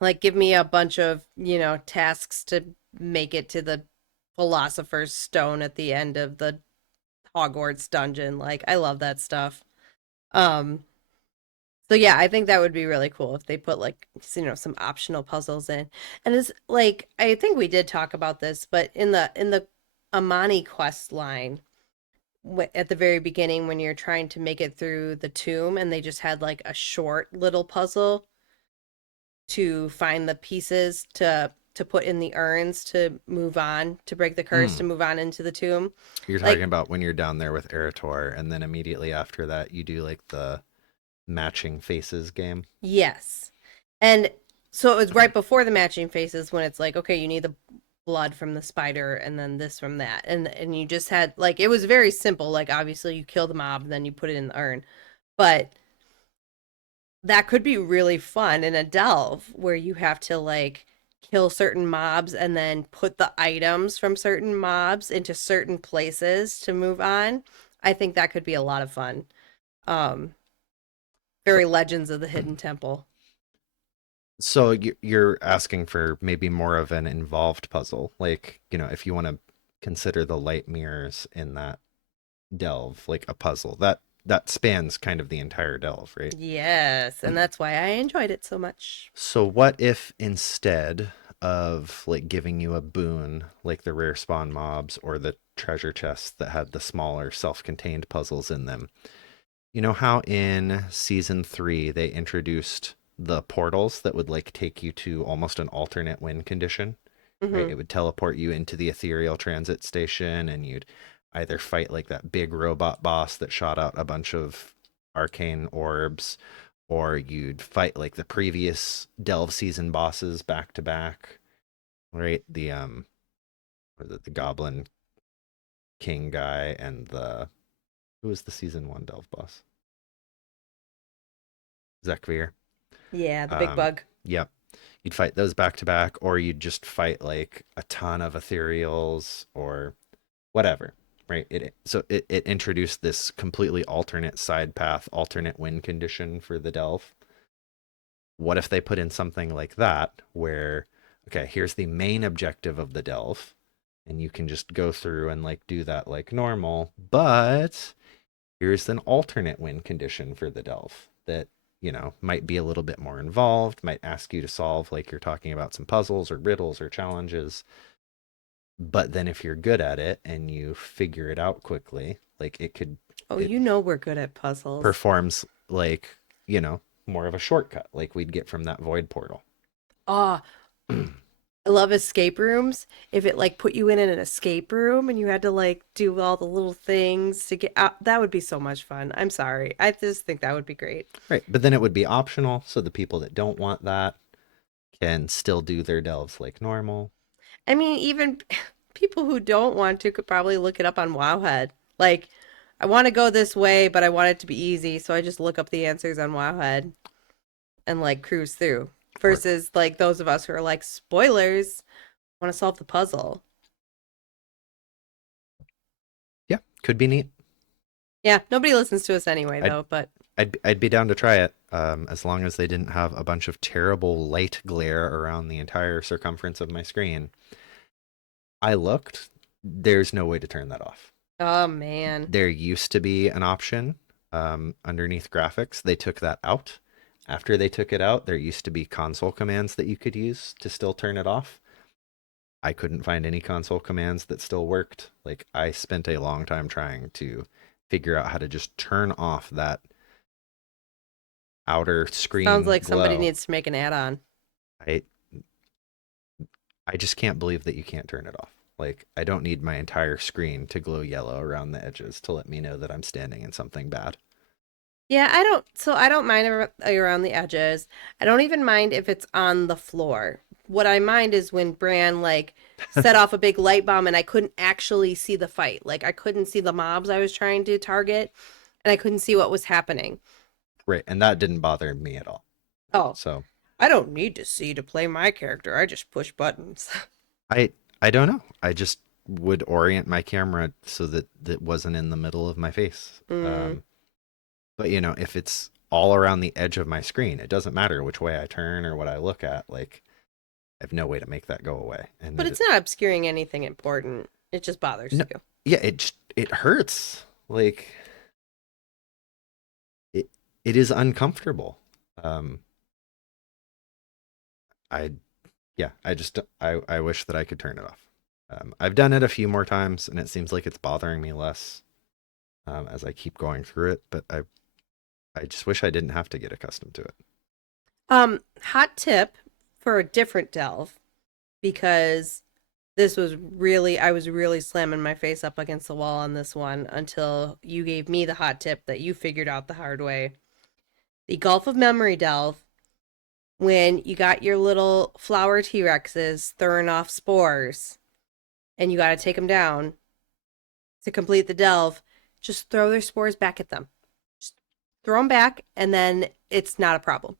Like, give me a bunch of, tasks to make it to the Philosopher's Stone at the end of the Hogwarts dungeon. Like, I love that stuff. Um, so yeah, I think that would be really cool if they put like, some optional puzzles in. And it's like, I think we did talk about this, but in the Amani quest line at the very beginning when you're trying to make it through the tomb and they just had like a short little puzzle to find the pieces to put in the urns to move on, to break the curse, to move on into the tomb. You're Like- talking about when you're down there with Eretor, and then immediately after that, you do like the matching faces game. Yes. And so it was right before the matching faces when it's like, okay, you need the blood from the spider and then this from that. And you just had like, it was very simple. Like obviously you kill the mob and then you put it in the urn. But that could be really fun in a delve where you have to like kill certain mobs and then put the items from certain mobs into certain places to move on. I think that could be a lot of fun. Very Legends of the Hidden Temple. So you're asking for maybe more of an involved puzzle, like, if you want to consider the light mirrors in that delve like a puzzle that spans kind of the entire delve, right? Yes, and that's why I enjoyed it so much. So what if instead of like giving you a boon like the rare spawn mobs or the treasure chests that had the smaller self-contained puzzles in them, you know how in season 3 they introduced the portals that would like take you to almost an alternate win condition right? Hmm. It would teleport you into the ethereal transit station, and you'd either fight like that big robot boss that shot out a bunch of arcane orbs, or you'd fight like the previous Delve season bosses back to back, right? What is it, the Goblin King guy and the who was the season 1 Delve boss? Zekvir. Yeah, the big Um, bug. yep. You'd fight those back to back, or you'd just fight like a ton of ethereals or whatever, right? It introduced this completely alternate side path, alternate win condition for the Delve. What if they put in something like that where, okay, here's the main objective of the Delve, and you can just go through and like do that like normal, but here's an alternate win condition for the Delve that, might be a little bit more involved, might ask you to solve, like you're talking about, some puzzles or riddles or challenges. But then if you're good at it and you figure it out quickly, like Oh, it we're good at puzzles. performs like, more of a shortcut like we'd get from that void portal. Oh, I love escape rooms. If it like put you in an escape room and you had to like do all the little things to get out, that would be so much fun. I'm sorry. I just think that would be great. Right. But then it would be optional. So the people that don't want that can still do their delves like normal. I mean, even people who don't want to could probably look it up on Wowhead. Like, I want to go this way, but I want it to be easy, so I just look up the answers on Wowhead and like cruise through. Or, Versus like those of us who are like, spoilers, want to solve the puzzle. yeah, could be neat. Yeah, nobody listens to us anyway, I'd, though, but I'd be down to try it, as long as they didn't have a bunch of terrible light glare around the entire circumference of my screen. I looked. There's no way to turn that off. oh man. There used to be an option underneath graphics. They took that out. After they took it out, there used to be console commands that you could use to still turn it off. I couldn't find any console commands that still worked. Like, I spent a long time trying to figure out how to just turn off that outer screen Sounds like somebody glow. needs to make an add-on. I I just can't believe that you can't turn it off. Like, I don't need my entire screen to glow yellow around the edges to let me know that I'm standing in something bad. Yeah, I don't mind around the edges. I don't even mind if it's on the floor. What I mind is when Bran like set off a big light bomb and I couldn't actually see the fight. Like I couldn't see the mobs I was trying to target and I couldn't see what was happening. Right, and that didn't bother me at all. Oh, So I don't need to see to play my character. I just push buttons. I don't know. I just would orient my camera so that it wasn't in the middle of my face. Mm. But if it's all around the edge of my screen, it doesn't matter which way I turn or what I look at. Like, I have no way to make that go away. And But it's not obscuring anything important. It just bothers No. you. yeah, it hurts. Like, it is uncomfortable. I yeah, I wish that I could turn it off. I've done it a few more times, and it seems like it's bothering me less as I keep going through it. But I just wish I didn't have to get accustomed to it. Hot tip for a different delve because I was really slamming my face up against the wall on this one until you gave me the hot tip that you figured out the hard way. The Gulf of Memory delve, when you got your little flower T-Rexes throwing off spores and you got to take them down to complete the delve, just throw their spores back at them. Just throw them back and then it's not a problem.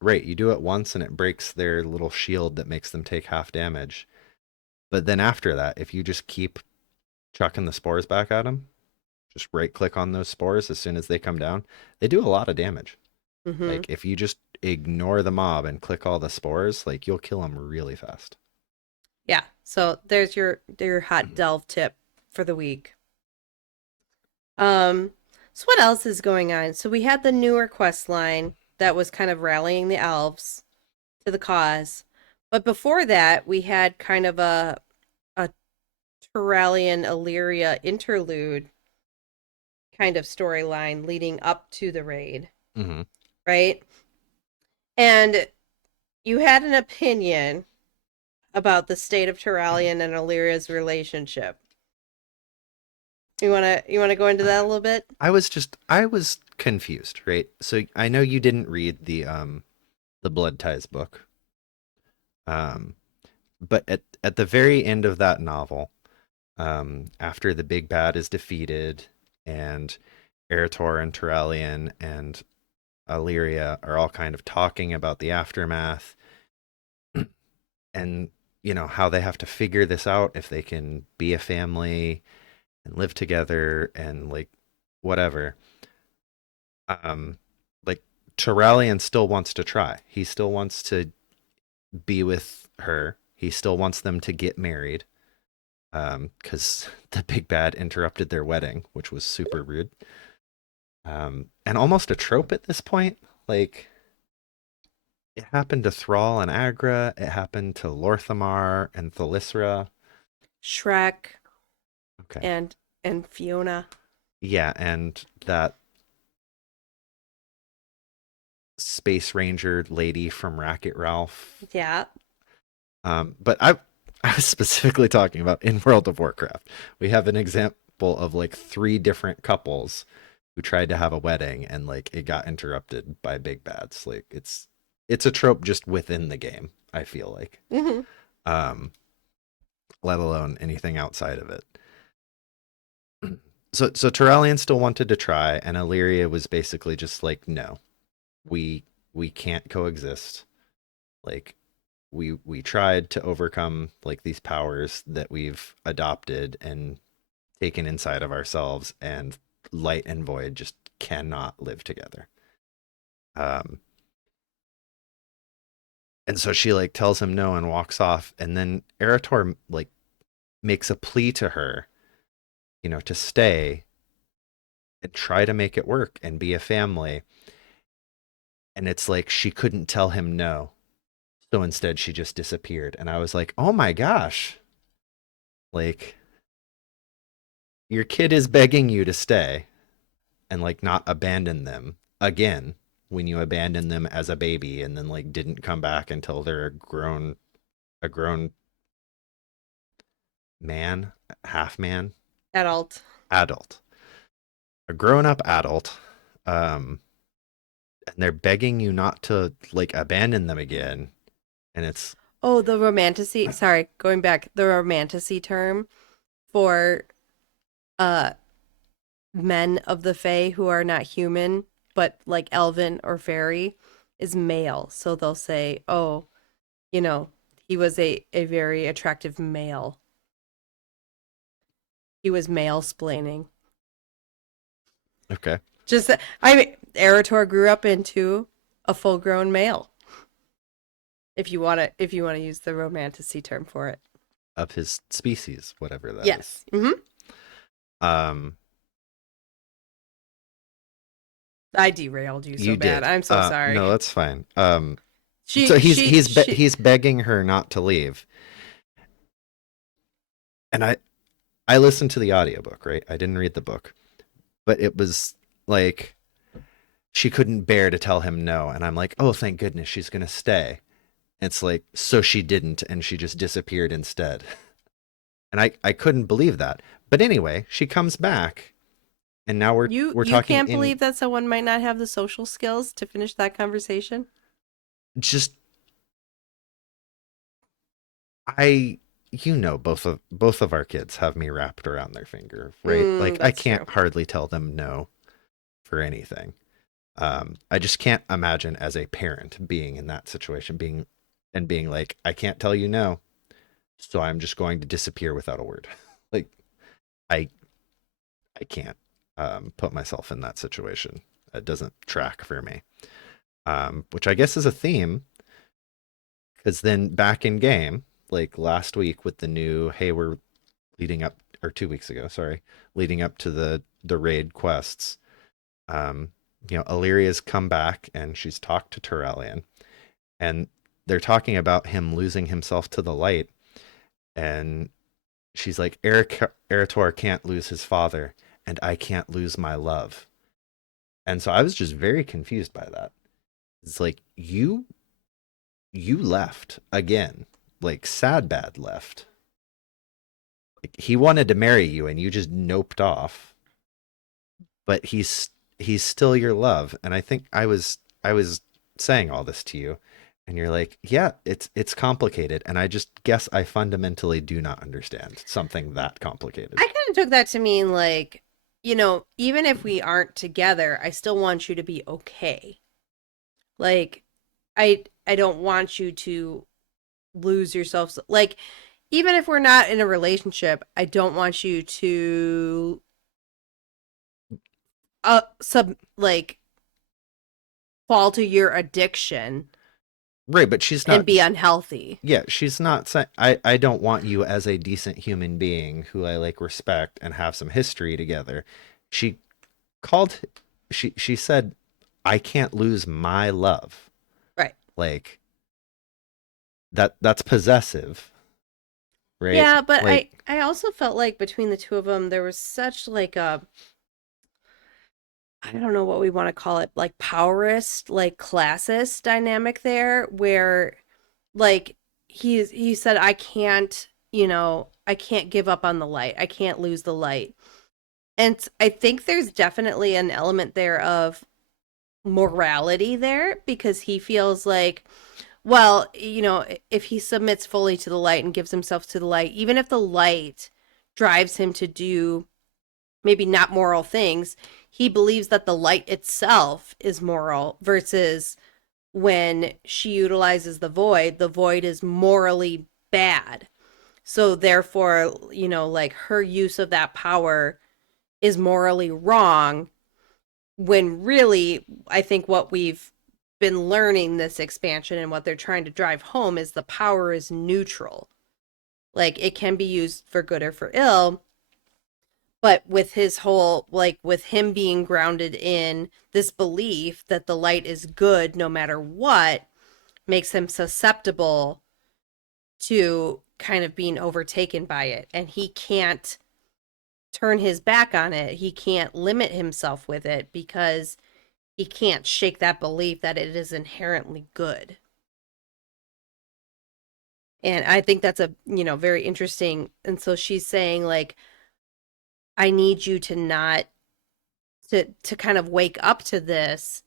Right, you do it once and it breaks their little shield that makes them take half damage. But then after that, if you just keep chucking the spores back at them, just right click on those spores as soon as they come down, they do a lot of damage. Mm-hmm. Like, if you just ignore the mob and click all the spores, like, you'll kill them really fast. Yeah, so there's your hot delve tip for the week. So what else is going on? So we had the newer quest line that was kind of rallying the elves to the cause. But before that, we had kind of a Turallion Illyria interlude kind of storyline leading up to the raid, Mm-hmm. right? And you had an opinion about the state of Turalyon and Illyria's relationship. You wanna go into that a little bit? I was confused, right? So I know you didn't read the Blood Ties book. Um but at the very end of that novel, after the big bad is defeated and Eretor and Turalyon and Illyria are all kind of talking about the aftermath and how they have to figure this out if they can be a family and live together and like whatever. Like Turalyon still wants to try. He still wants to be with her. He still wants them to get married. Because the big bad interrupted their wedding, which was super rude. And almost a trope at this point. Like, it happened to Thrall and Agra. It happened to Lorthamar and Thalyssra. Shrek Okay. and Fiona. Yeah, and that Space Ranger lady from Wreck-It Ralph. Yeah. But I was specifically talking about in World of Warcraft. We have an example of like 3 different couples who tried to have a wedding and like it got interrupted by big bads. Like it's a trope just within the game, I feel like. Mm-hmm. Let alone anything outside of it. So Turalyon still wanted to try, and Illyria was basically just like, no, we can't coexist. Like we tried to overcome like these powers that we've adopted and taken inside of ourselves, and light and void just cannot live together. And so she like tells him no and walks off, and then Eretor like makes a plea to her, to stay and try to make it work and be a family. And it's like she couldn't tell him no. So instead she just disappeared. And I was like, oh my gosh. Like, your kid is begging you to stay and like not abandon them again when you abandoned them as a baby and then like didn't come back until they're a grown man, half man, Adult. a grown-up adult. And they're begging you not to like abandon them again. And it's The romantasy. Sorry, going back. The romantasy term for men of the Fae who are not human, but like elven or fairy, is male. So they'll say, "Oh, he was a very attractive male. He was male splaining." okay. Just, Eretor grew up into a full-grown male. If you want to use the romantasy term for it. Of his species, whatever that is. Yes. Mm-hmm. I derailed you so You bad. did. I'm so sorry. No, that's fine. She, so she- he's begging her not to leave. And I listened to the audiobook, right? I didn't read the book. But it was like she couldn't bear to tell him no, and I'm like, "Oh, thank goodness she's going to stay." It's like, so she didn't, and she just disappeared instead. And I couldn't believe that. But anyway, she comes back, and now we're You talking. can't believe that someone might not have the social skills to finish that conversation? Just both of our kids have me wrapped around their finger, right? Like I That's can't true. hardly tell them no for anything. I just can't imagine as a parent being in that situation, being like, I can't tell you no, so I'm just going to disappear without a word. Like I can't put myself in that situation. It doesn't track for me. Which I guess is a theme, because then back in game, like last week with the new, hey, we're leading up, or 2 weeks ago, sorry, leading up to the raid quests. Illyria's come back and she's talked to Turalyon, and they're talking about him losing himself to the light, and she's like, Eretor can't lose his father, and I can't lose my love. And so I was just very confused by that. It's like, you left again. like sad bad left. Like he wanted to marry you and you just noped off. But he's still your love. And I think I was saying all this to you and you're like, "Yeah, it's complicated." And I just guess I fundamentally do not understand something that complicated. I kind of took that to mean like, even if we aren't together, I still want you to be okay. Like, I don't want you to lose yourself. Like, even if we're not in a relationship, I don't want you to fall to your addiction Right, but she's and not. be unhealthy. Yeah, she's not saying I don't want you as a decent human being who I like respect and have some history together. She called she said I can't lose my love. Right. Like that's possessive, right? Yeah, but Like I also felt like between the two of them there was such like a, I don't know what we want to call it, like powerist, like classist dynamic there, where like he said, I can't give up on the light. I can't lose the light. And I think there's definitely an element there of morality there because he feels like, well, if he submits fully to the light and gives himself to the light, even if the light drives him to do maybe not moral things, he believes that the light itself is moral versus when she utilizes the void is morally bad. So therefore, like her use of that power is morally wrong when really I think what we've been learning this expansion and what they're trying to drive home is the power is neutral. Like it can be used for good or for ill, but with his whole, like with him being grounded in this belief that the light is good no matter what, makes him susceptible to kind of being overtaken by it. And he can't turn his back on it. He can't limit himself with it because he can't shake that belief that it is inherently good. And I think that's a, very interesting. And so she's saying like, I need you to not to kind of wake up to this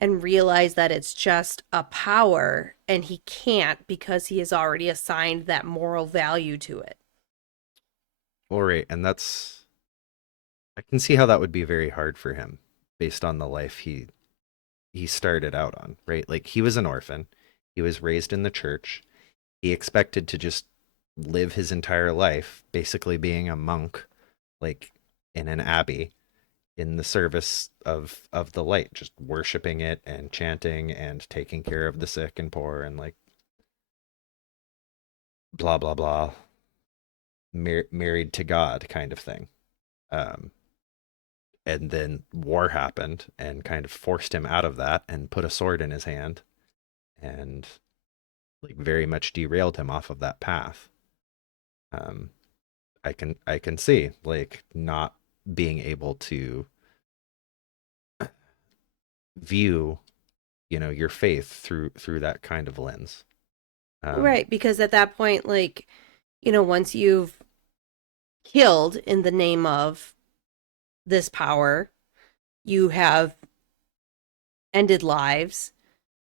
and realize that it's just a power and he can't because he has already assigned that moral value to it. all right, and I can see how that would be very hard for him based on the life he started out on, right? Like he was an orphan. He was raised in the church. He expected to just live his entire life basically being a monk, like in an abbey in the service of the light, just worshiping it and chanting and taking care of the sick and poor and like blah blah blah, married to God kind of thing. Um, and then war happened and kind of forced him out of that and put a sword in his hand and like very much derailed him off of that path. Um, I can see like not being able to view, your faith through that kind of lens. Right, because at that point, like, once you've killed in the name of this power, you have ended lives.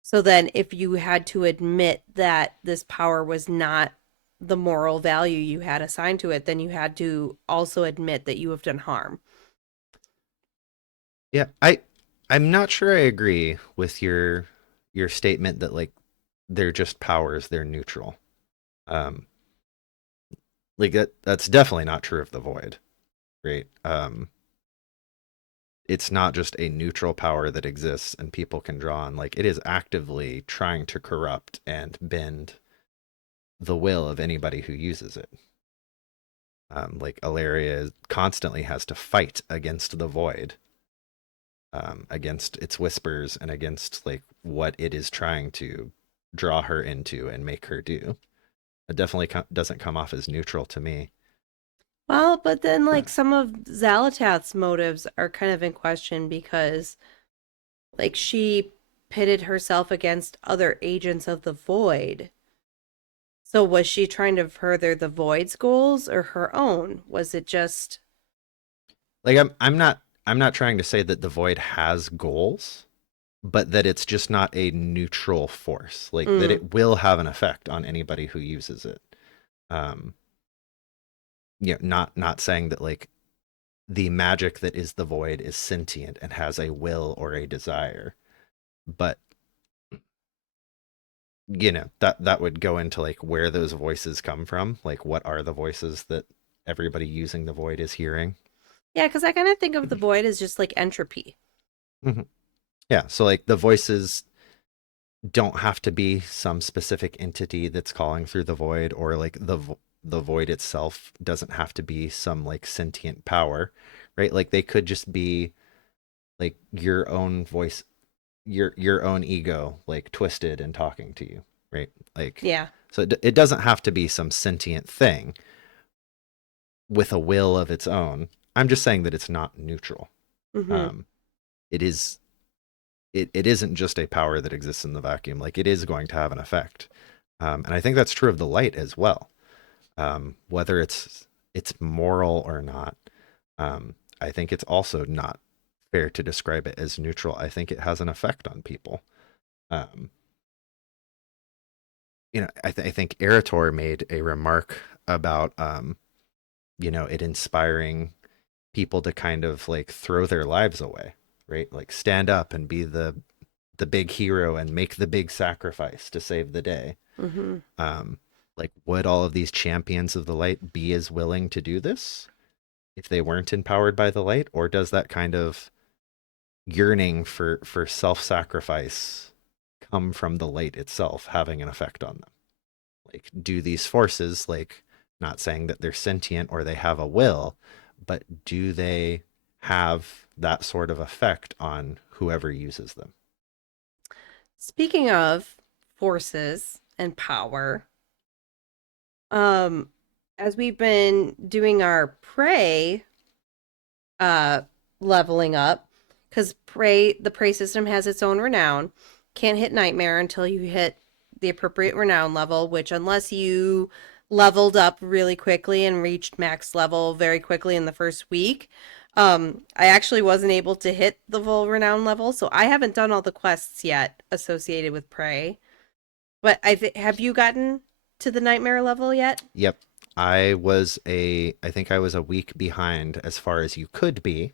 So then if you had to admit that this power was not the moral value you had assigned to it, then you had to also admit that you have done harm. Yeah, I'm not sure I agree with your statement that like they're just powers, they're neutral. Um, like that's definitely not true of the void, right? It's not just a neutral power that exists and people can draw on. Like it is actively trying to corrupt and bend the will of anybody who uses it. Like Alaria constantly has to fight against the void, against its whispers and against like what it is trying to draw her into and make her do. It definitely doesn't come off as neutral to me. Well, but then like some of Zalatath's motives are kind of in question because like she pitted herself against other agents of the void. So was she trying to further the Void's goals or her own? Was it just Like I'm not trying to say that the Void has goals, but that it's just not a neutral force. Like that mm, it will have an effect on anybody who uses it. Um, not saying that like the magic that is the Void is sentient and has a will or a desire, but that would go into like where those voices come from. Like what are the voices that everybody using the Void is hearing? yeah, because I kind of think of the Void as just like entropy. Mhm. Yeah, so like the voices don't have to be some specific entity that's calling through the Void, or like the Void itself doesn't have to be some like sentient power, right? Like they could just be like your own voice, your own ego like twisted and talking to you, right? Like Yeah. so it doesn't have to be some sentient thing with a will of its own. I'm just saying that it's not neutral. Mm-hmm. Um, it is it isn't just a power that exists in the vacuum. Like it is going to have an effect. And I think that's true of the light as well. Whether it's moral or not, I think it's also not fair to describe it as neutral. I think it has an effect on people. Um, I think Erator made a remark about it inspiring people to kind of like throw their lives away, right? Like stand up and be the big hero and make the big sacrifice to save the day. Mm-hmm. Like would all of these champions of the light be as willing to do this if they weren't empowered by the light? Or does that kind of yearning for self-sacrifice come from the light itself having an effect on them? Like do these forces, like not saying that they're sentient or they have a will, but do they have that sort of effect on whoever uses them? Speaking of forces and power, um, as we've been doing our prey uh leveling up, because the prey system has its own renown. Can't hit nightmare until you hit the appropriate renown level, which unless you leveled up really quickly and reached max level very quickly in the first week, I actually wasn't able to hit the full renown level, so I haven't done all the quests yet associated with prey. But have you gotten to the nightmare level yet? Yep. I think I was a week behind as far as you could be,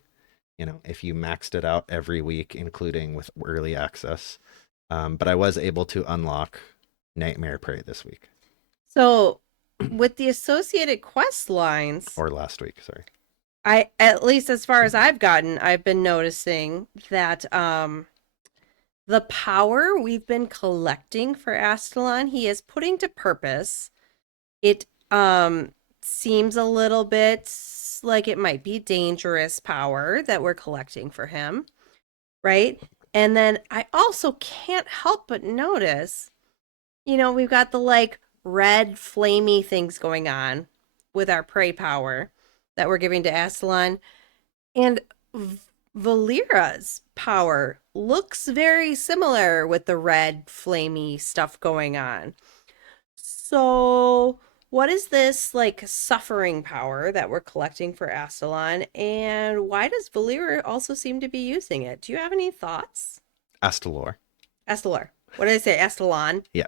if you maxed it out every week, including with early access. But I was able to unlock Nightmare Prey this week, So, with the associated quest lines, or last week, sorry. at least as far as I've gotten, I've been noticing that the power we've been collecting for Astalon, he is putting to purpose. It seems a little bit like it might be dangerous power that we're collecting for him, right? And then I also can't help but notice, we've got the like red flamey things going on with our prey power that we're giving to Astalon. And Valera's power looks very similar with the red flamey stuff going on. So, what is this like suffering power that we're collecting for Astalon, and why does Valera also seem to be using it? Do you have any thoughts? Astalor. Astalor. What did I say? Astalon. Yeah.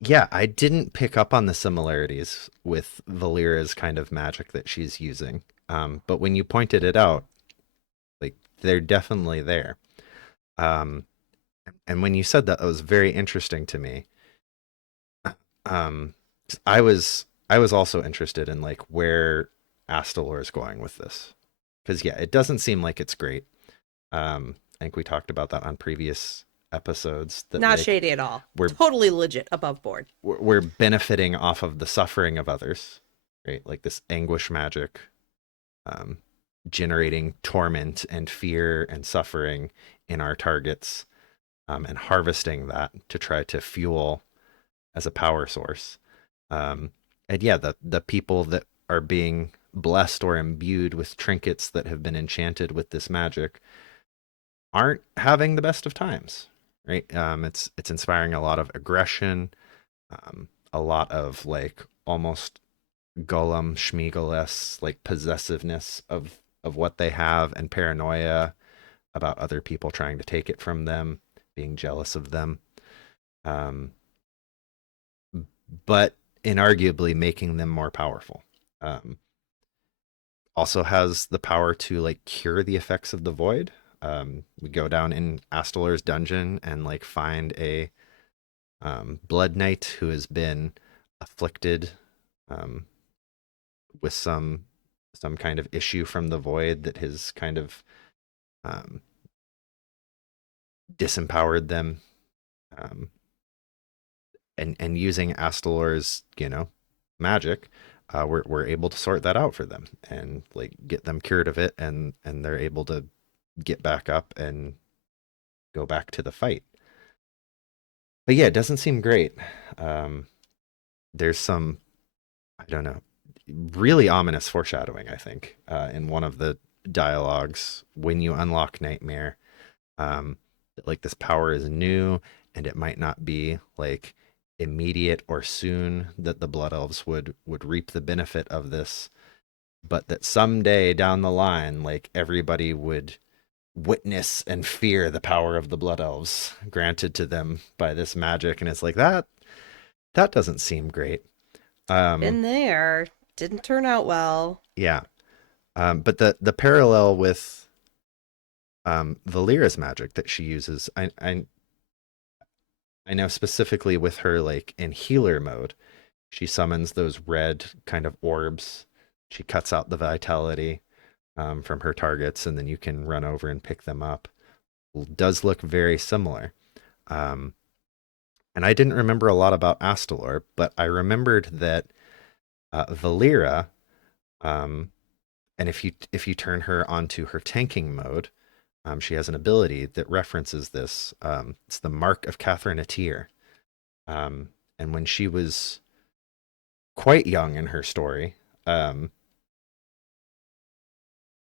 Yeah, I didn't pick up on the similarities with Valera's kind of magic that she's using. But when you pointed it out, like they're definitely there. And when you said that, it was very interesting to me. I was also interested in like where Astalor is going with this, because yeah, it doesn't seem like it's great. I think we talked about that on previous episodes. That Not like, shady at all. we're Totally legit, above board. we're benefiting off of the suffering of others, right? Like this anguish magic, generating torment and fear and suffering in our targets, and harvesting that to try to fuel as a power source. And yeah, the people that are being blessed or imbued with trinkets that have been enchanted with this magic aren't having the best of times, right? It's inspiring a lot of aggression, A lot of like almost Gollum Schmeagol-esque like possessiveness of what they have, and paranoia about other people trying to take it from them, being jealous of them. Um, but inarguably making them more powerful. Um, Also has the power to like cure the effects of the void. We go down in Astalor's dungeon and like find a blood knight who has been afflicted um, with some kind of issue from the void that has kind of um, disempowered them. And using Astalor's, magic, we're able to sort that out for them and like get them cured of it, and they're able to get back up and go back to the fight. But yeah, it doesn't seem great. There's some, I don't know, really ominous foreshadowing, I think, in one of the dialogues when you unlock Nightmare. Like this power is new, and it might not be like immediate or soon that the Blood Elves would reap the benefit of this, but that someday down the line, like everybody would witness and fear the power of the Blood Elves granted to them by this magic. And it's like that doesn't seem great. Been there. Didn't turn out well. Yeah. But the parallel with Valera's magic that she uses, I know specifically with her, like in healer mode, she summons those red kind of orbs. She cuts out the vitality from her targets, and then you can run over and pick them up. It does look very similar. And I didn't remember a lot about Astalor, but I remembered that Valera, and if you turn her onto her tanking mode, she has an ability that references this. It's the Mark of Catherine Atir. And when she was quite young in her story,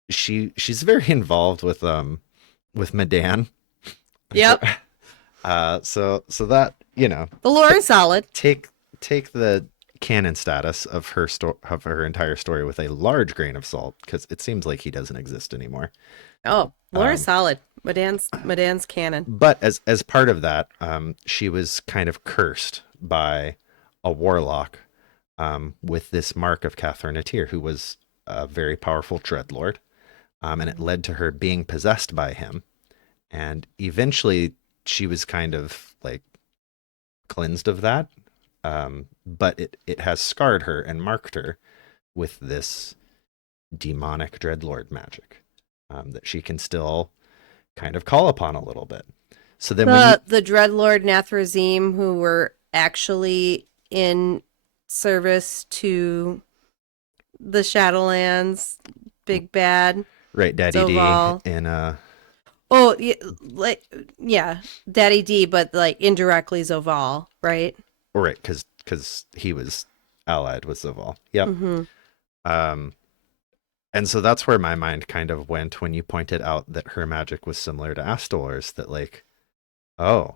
she's very involved with Medan. Yep. So that, The lore is solid. take the canon status of her entire story with a large grain of salt, because it seems like he doesn't exist anymore. Oh, lore is solid. Medan's canon. But as part of that, she was kind of cursed by a warlock with this Mark of Catherine Atir, who was a very powerful dreadlord. And it led to her being possessed by him. And eventually she was kind of like cleansed of that. But it has scarred her and marked her with this demonic dreadlord magic that she can still kind of call upon a little bit. So then The Dreadlord Nathrazim, who were actually in service to the Shadowlands, Big Bad. right, Daddy Zoval. D in Oh, yeah, Daddy D, but like indirectly Zoval, right? right, because he was allied with Zoval. Yep. Mm-hmm. And so that's where my mind kind of went when you pointed out that her magic was similar to Astalor's, that like, oh,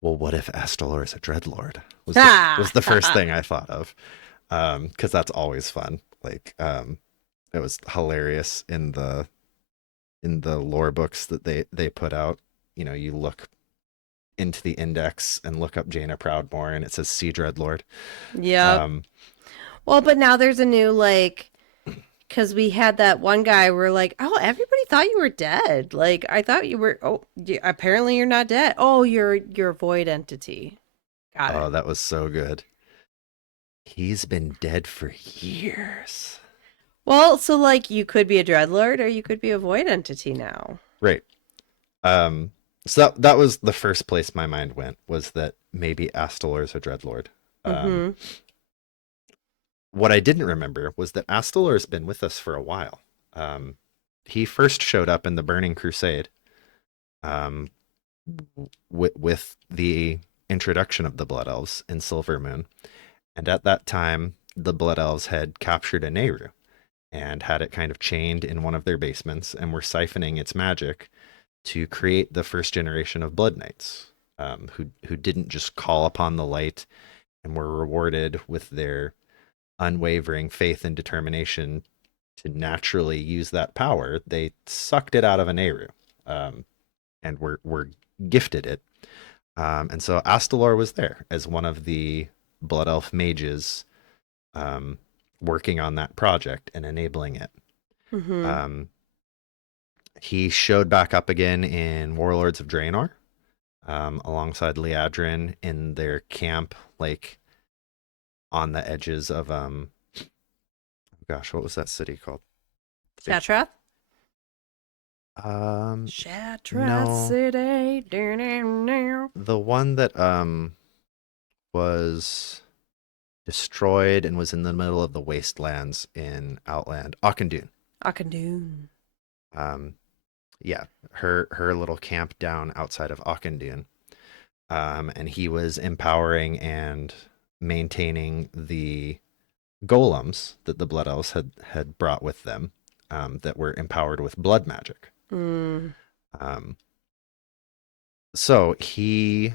well, what if Astalor is a dreadlord? Was the first thing I thought of. Because that's always fun. Like, it was hilarious in the lore books that they put out. You look into the index and look up Jaina Proudmoore, and it says Sea Dreadlord. Yeah. Well, but now there's a new, like, because we had that one guy, we're like, oh, everybody thought you were dead. Like, I thought you were, apparently you're not dead. Oh, you're a void entity. Got it. Oh, that was so good. He's been dead for years. Well, so like you could be a dreadlord or you could be a void entity now. Right. So that was the first place my mind went, was that maybe Astalor's a dreadlord. Mm-hmm. What I didn't remember was that Astalor's been with us for a while. He first showed up in the Burning Crusade, with the introduction of the Blood Elves in Silvermoon. And at that time, the Blood Elves had captured a Nehru and had it kind of chained in one of their basements, and were siphoning its magic to create the first generation of Blood Knights. who didn't just call upon the light and were rewarded with their unwavering faith and determination to naturally use that power. They sucked it out of a Nehru, and were gifted it. And so Astalor was there as one of the Blood Elf mages, working on that project and enabling it. Mm-hmm. He showed back up again in Warlords of Draenor, alongside Liadrin in their camp, like on the edges of gosh, what was that city called? Shatrath? No. City. The one that was destroyed and was in the middle of the wastelands in Outland, Auchindoun. Auchindoun. Yeah, her little camp down outside of Auchindoun. And he was empowering and maintaining the golems that the Blood Elves had brought with them, that were empowered with blood magic. Mm. So he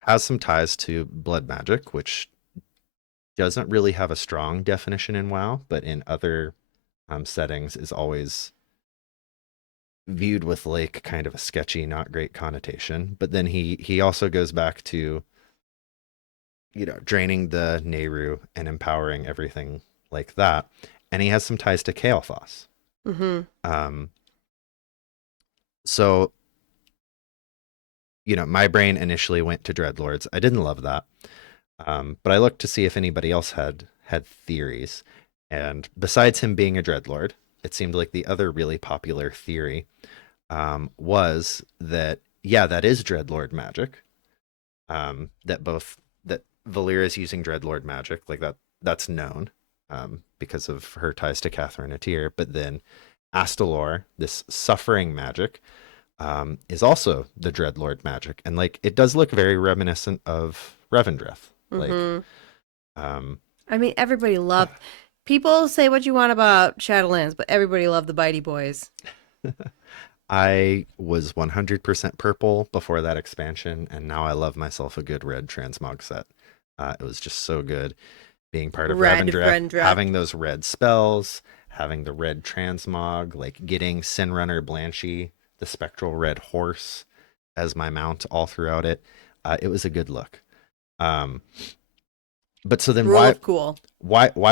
has some ties to blood magic, which doesn't really have a strong definition in WoW, but in other settings is always viewed with like kind of a sketchy, not great connotation. But then he also goes back to, draining the Nehru and empowering everything like that. And he has some ties to Kael'thas. Mm-hmm. So, my brain initially went to Dreadlords. I didn't love that. But I looked to see if anybody else had theories. And besides him being a Dreadlord, it seemed like the other really popular theory was that, that is Dreadlord magic. That Valyria is using Dreadlord magic, like that's known, because of her ties to Catherine Atyr. But then Astalor, this suffering magic, is also the Dreadlord magic, and like it does look very reminiscent of Revendreth. Mm-hmm. Like, I mean, everybody loved. People say what you want about Shadowlands, but everybody loved the Bitey Boys. I was 100% purple before that expansion, and now I love myself a good red transmog set. It was just so good being part of Revendreth, having those red spells, having the red transmog, like getting Sinrunner Blanchy, the spectral red horse, as my mount all throughout it. It was a good look. But so then why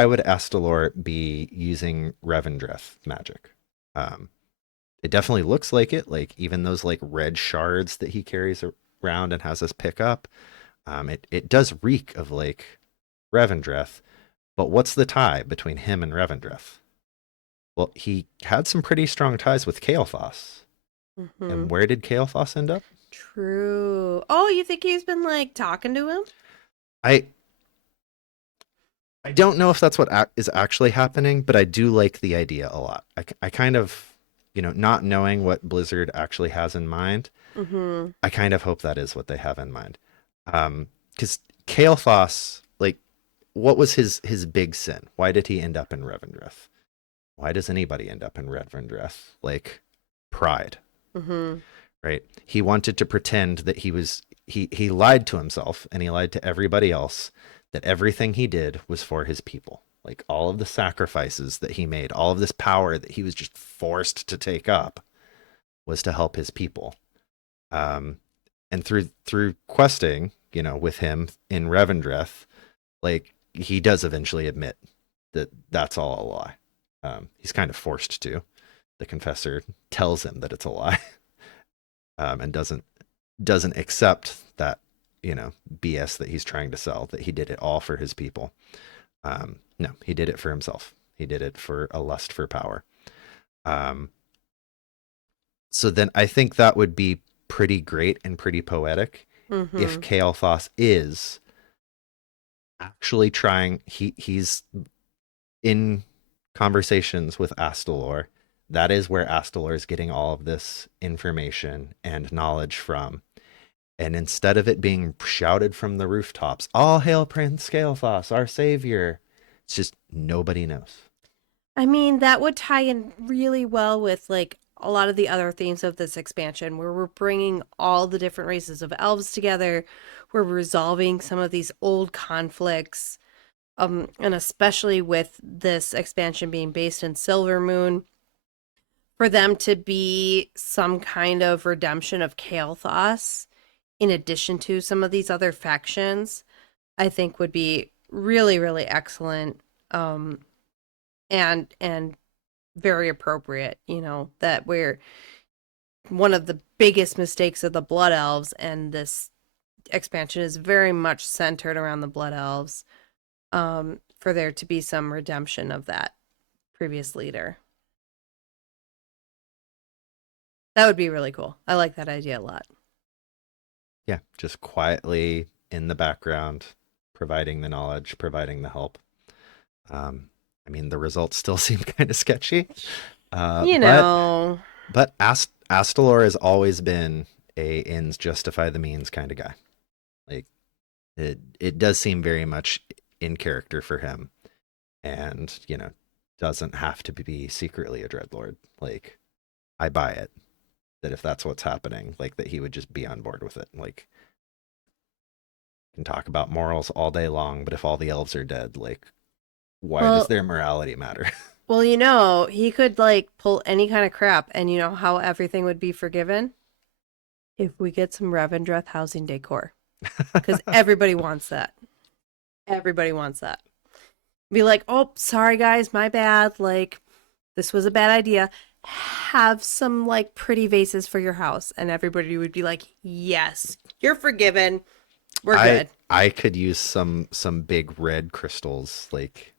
would Astalor be using Revendreth magic? It definitely looks like it, like even those like red shards that he carries around and has us pick up. It does reek of like Revendreth, but what's the tie between him and Revendreth? Well, he had some pretty strong ties with Kael'thas. Mm-hmm. And where did Kael'thas end up? True. Oh, you think he's been like talking to him? I don't know if that's what is actually happening, but I do like the idea a lot. I kind of, not knowing what Blizzard actually has in mind, mm-hmm. I kind of hope that is what they have in mind. Because Kael'thas, like, what was his big sin? Why did he end up in Revendreth? Why does anybody end up in Revendreth? Like, pride. Mm-hmm. Right? He wanted to pretend that he lied to himself and he lied to everybody else that everything he did was for his people. Like all of the sacrifices that he made, all of this power that he was just forced to take up was to help his people. And through questing, with him in Revendreth, like he does eventually admit that that's all a lie. He's kind of forced to. The confessor tells him that it's a lie, and doesn't accept that, BS that he's trying to sell, that he did it all for his people. No, he did it for himself. He did it for a lust for power. So then I think that would be pretty great and pretty poetic Mm-hmm. if Kael'thas is actually trying, he's in conversations with Astalor. That is where Astalor is getting all of this information and knowledge from. And instead of it being shouted from the rooftops, all hail Prince Kael'thas, our savior, it's just nobody knows. I mean, that would tie in really well with like a lot of the other themes of this expansion, where we're bringing all the different races of elves together. We're resolving some of these old conflicts, and especially with this expansion being based in Silvermoon, for them to be some kind of redemption of Kael'thas in addition to some of these other factions, I think would be really, really excellent, and very appropriate. You know, that we're one of the biggest mistakes of the Blood Elves, and this expansion is very much centered around the Blood Elves, for there to be some redemption of that previous leader. That would be really cool. I like that idea a lot. Yeah, just quietly in the background, providing the knowledge, providing the help. I mean, the results still seem kind of sketchy. You know, But Astalor has always been a ends justify the means kind of guy. Like, it does seem very much in character for him, and you know, doesn't have to be secretly a dreadlord. Like, I buy it that if that's what's happening, like that he would just be on board with it. Like, can talk about morals all day long, but if all the elves are dead, like, why does their morality matter? well, you know, he could like pull any kind of crap, and you know how everything would be forgiven if we get some Revendreth housing decor, because everybody wants that. Everybody wants that. Be like, oh, sorry guys, my bad. Like, this was a bad idea. Have some like pretty vases for your house, and everybody would be like, yes, you're forgiven. We're good. I could use some big red crystals, like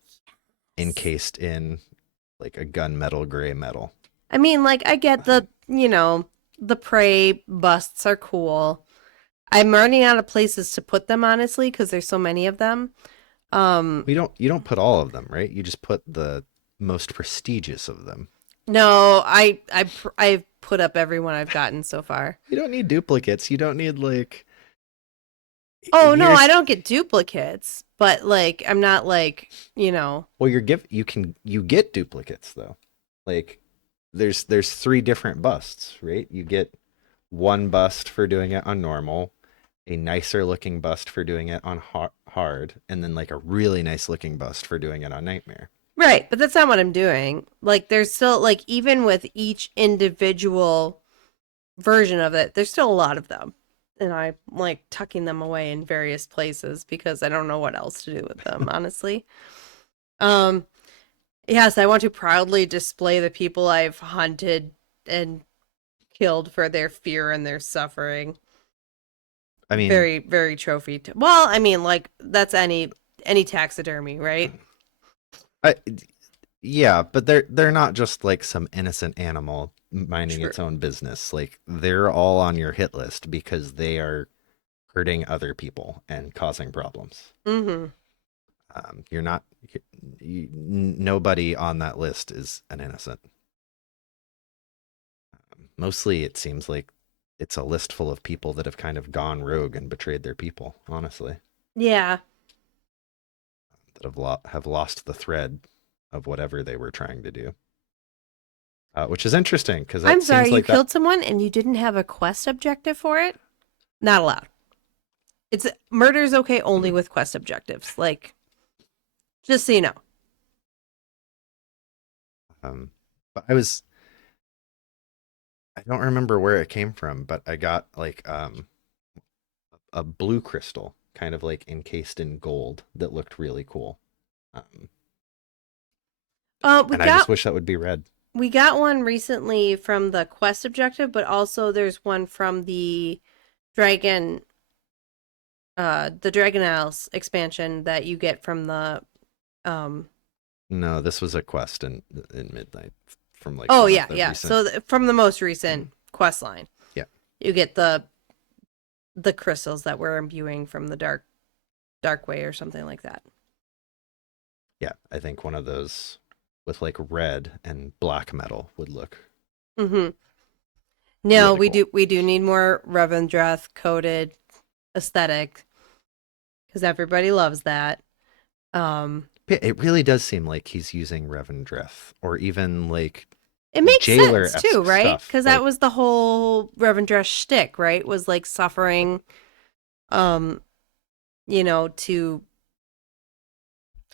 encased in like a gunmetal gray metal. I mean, like, I get the, you know, the prey busts are cool. I'm running out of places to put them, honestly, because there's so many of them. You don't put all of them, right? You just put the most prestigious of them. No, I've put up everyone I've gotten so far. You don't need duplicates. You don't need like. Oh no, I don't get duplicates, but like I'm not like, you know. Well, you get duplicates though. Like there's 3 different busts, right? You get one bust for doing it on normal, a nicer looking bust for doing it on hard, and then like a really nice looking bust for doing it on nightmare. Right, but that's not what I'm doing. Like there's still like, even with each individual version of it, there's still a lot of them. And I'm like tucking them away in various places because I don't know what else to do with them, honestly. Yes, I want to proudly display the people I've hunted and killed for their fear and their suffering. I mean, very, very trophy. Well, I mean, like that's any taxidermy, right? Yeah, but they're not just like some innocent animal minding its own business. Like they're all on your hit list because they are hurting other people and causing problems. Mm-hmm. You're not. Nobody on that list is an innocent. Mostly, it seems like it's a list full of people that have kind of gone rogue and betrayed their people. Honestly, yeah, that have lost the thread of whatever they were trying to do. Which is interesting because I'm sorry, you killed someone and you didn't have a quest objective for it? Not allowed. It's murder's okay only with quest objectives. Like, just so you know. But I don't remember where it came from, but I got like a blue crystal, kind of like encased in gold, that looked really cool. I just wish that would be red. We got one recently from the quest objective, but also there's one from the Dragon Isles expansion that you get from the No, this was a quest in Midnight from like. Oh yeah. Recent... So from the most recent quest line, yeah, you get the crystals that we're imbuing from the dark way or something like that. Yeah, I think one of those with like red and black metal would look. Mm-hmm. No, really cool. we do need more Revendreth coded aesthetic because everybody loves that. It really does seem like he's using Revendreth, or even like It makes sense jailer-esque too, right? stuff, Because like- that was the whole Revendreth shtick, right? Was like suffering, to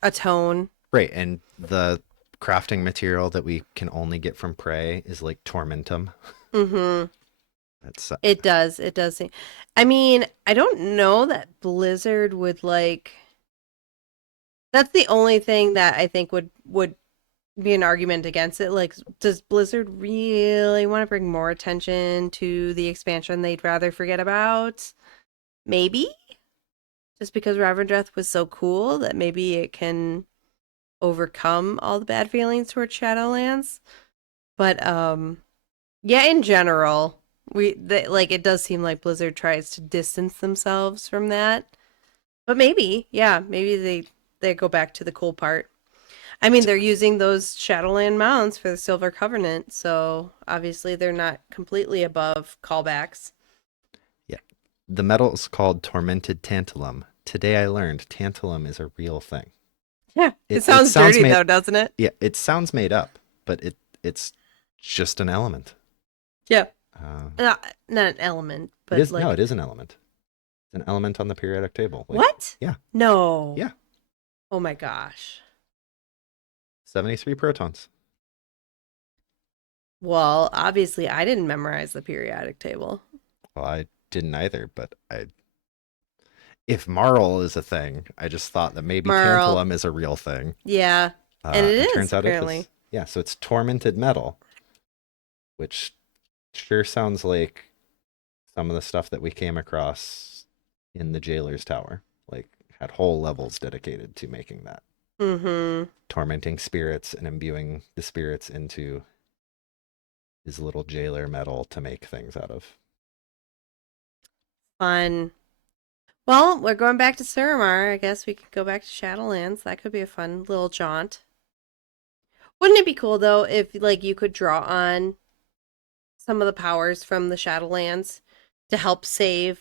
atone. Right, and the crafting material that we can only get from prey is like tormentum. Mm-hmm. That's It does. It does seem. I mean, I don't know that Blizzard would like. That's the only thing that I think would be an argument against it. Like, does Blizzard really want to bring more attention to the expansion they'd rather forget about? Maybe. Just because Revendreth was so cool that maybe it can overcome all the bad feelings towards Shadowlands. But yeah, in general, it does seem like Blizzard tries to distance themselves from that. But maybe they go back to the cool part. I mean, they're using those Shadowland mounts for the Silver Covenant, so obviously they're not completely above callbacks. the metal is called tormented tantalum. Today I learned tantalum is a real thing. Yeah, It sounds sounds dirty made- though, doesn't it? Yeah, it sounds made up, but it's just an element. Yeah, Uh, not an element, but it is like no, it is an element. It's an element on the periodic table. Like, what? Yeah. No. Yeah. Oh my gosh. 73 protons. Well, obviously I didn't memorize the periodic table. Well, I didn't either, but if marl is a thing, I just thought that maybe Marl. tantalum is a real thing. Yeah. And it is, turns out apparently. it is. Yeah, so it's tormented metal, which sure sounds like some of the stuff that we came across in the Jailer's Tower. Like, had whole levels dedicated to making that. Mm-hmm. Tormenting spirits and imbuing the spirits into his little jailer metal to make things out of. Fun. Well, we're going back to Suramar. I guess we could go back to Shadowlands. That could be a fun little jaunt. Wouldn't it be cool though if like you could draw on some of the powers from the Shadowlands to help save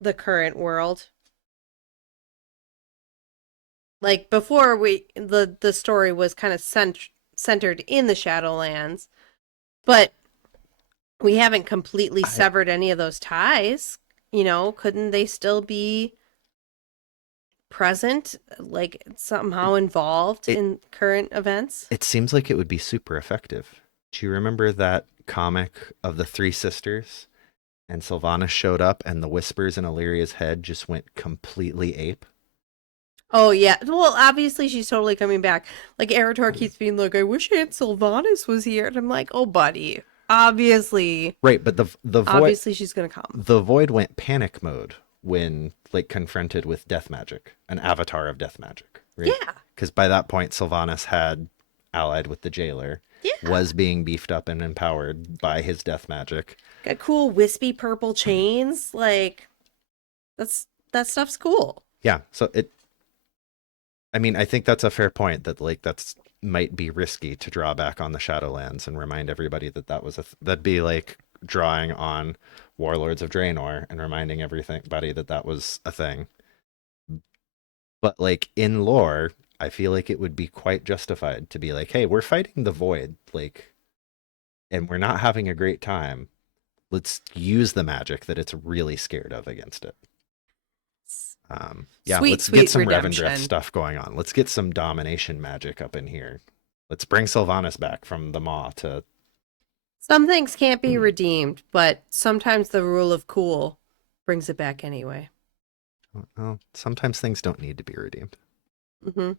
the current world? Like before the story was kind of centered in the Shadowlands, but we haven't completely severed any of those ties. You know, couldn't they still be present, like somehow involved in current events? It seems like it would be super effective. Do you remember that comic of the three sisters? And Sylvanas showed up and the whispers in Illyria's head just went completely ape. Oh, yeah. Well, obviously she's totally coming back. Like, Eretor keeps being like, I wish Aunt Sylvanas was here. And I'm like, oh, buddy. Obviously. Right, but the void Obviously she's going to come. the void went panic mode when like confronted with death magic, an avatar of death magic, right? Yeah. Because by that point Sylvanas had allied with the jailer, Yeah. was being beefed up and empowered by his death magic. Got cool wispy purple chains. Like, that stuff's cool. Yeah, so I think that's a fair point, that like that's might be risky to draw back on the Shadowlands and remind everybody that that was that'd be like drawing on Warlords of Draenor and reminding everybody that that was a thing. But like in lore, I feel like it would be quite justified to be like, hey, we're fighting the void, like, and we're not having a great time. Let's use the magic that it's really scared of against it. Yeah, Sweet, let's sweet get some redemption. Revendreth stuff going on. Let's get some domination magic up in here. Let's bring Sylvanas back from the Maw to... Some things can't be redeemed, but sometimes the rule of cool brings it back anyway. Well, sometimes things don't need to be redeemed. Mm-hmm.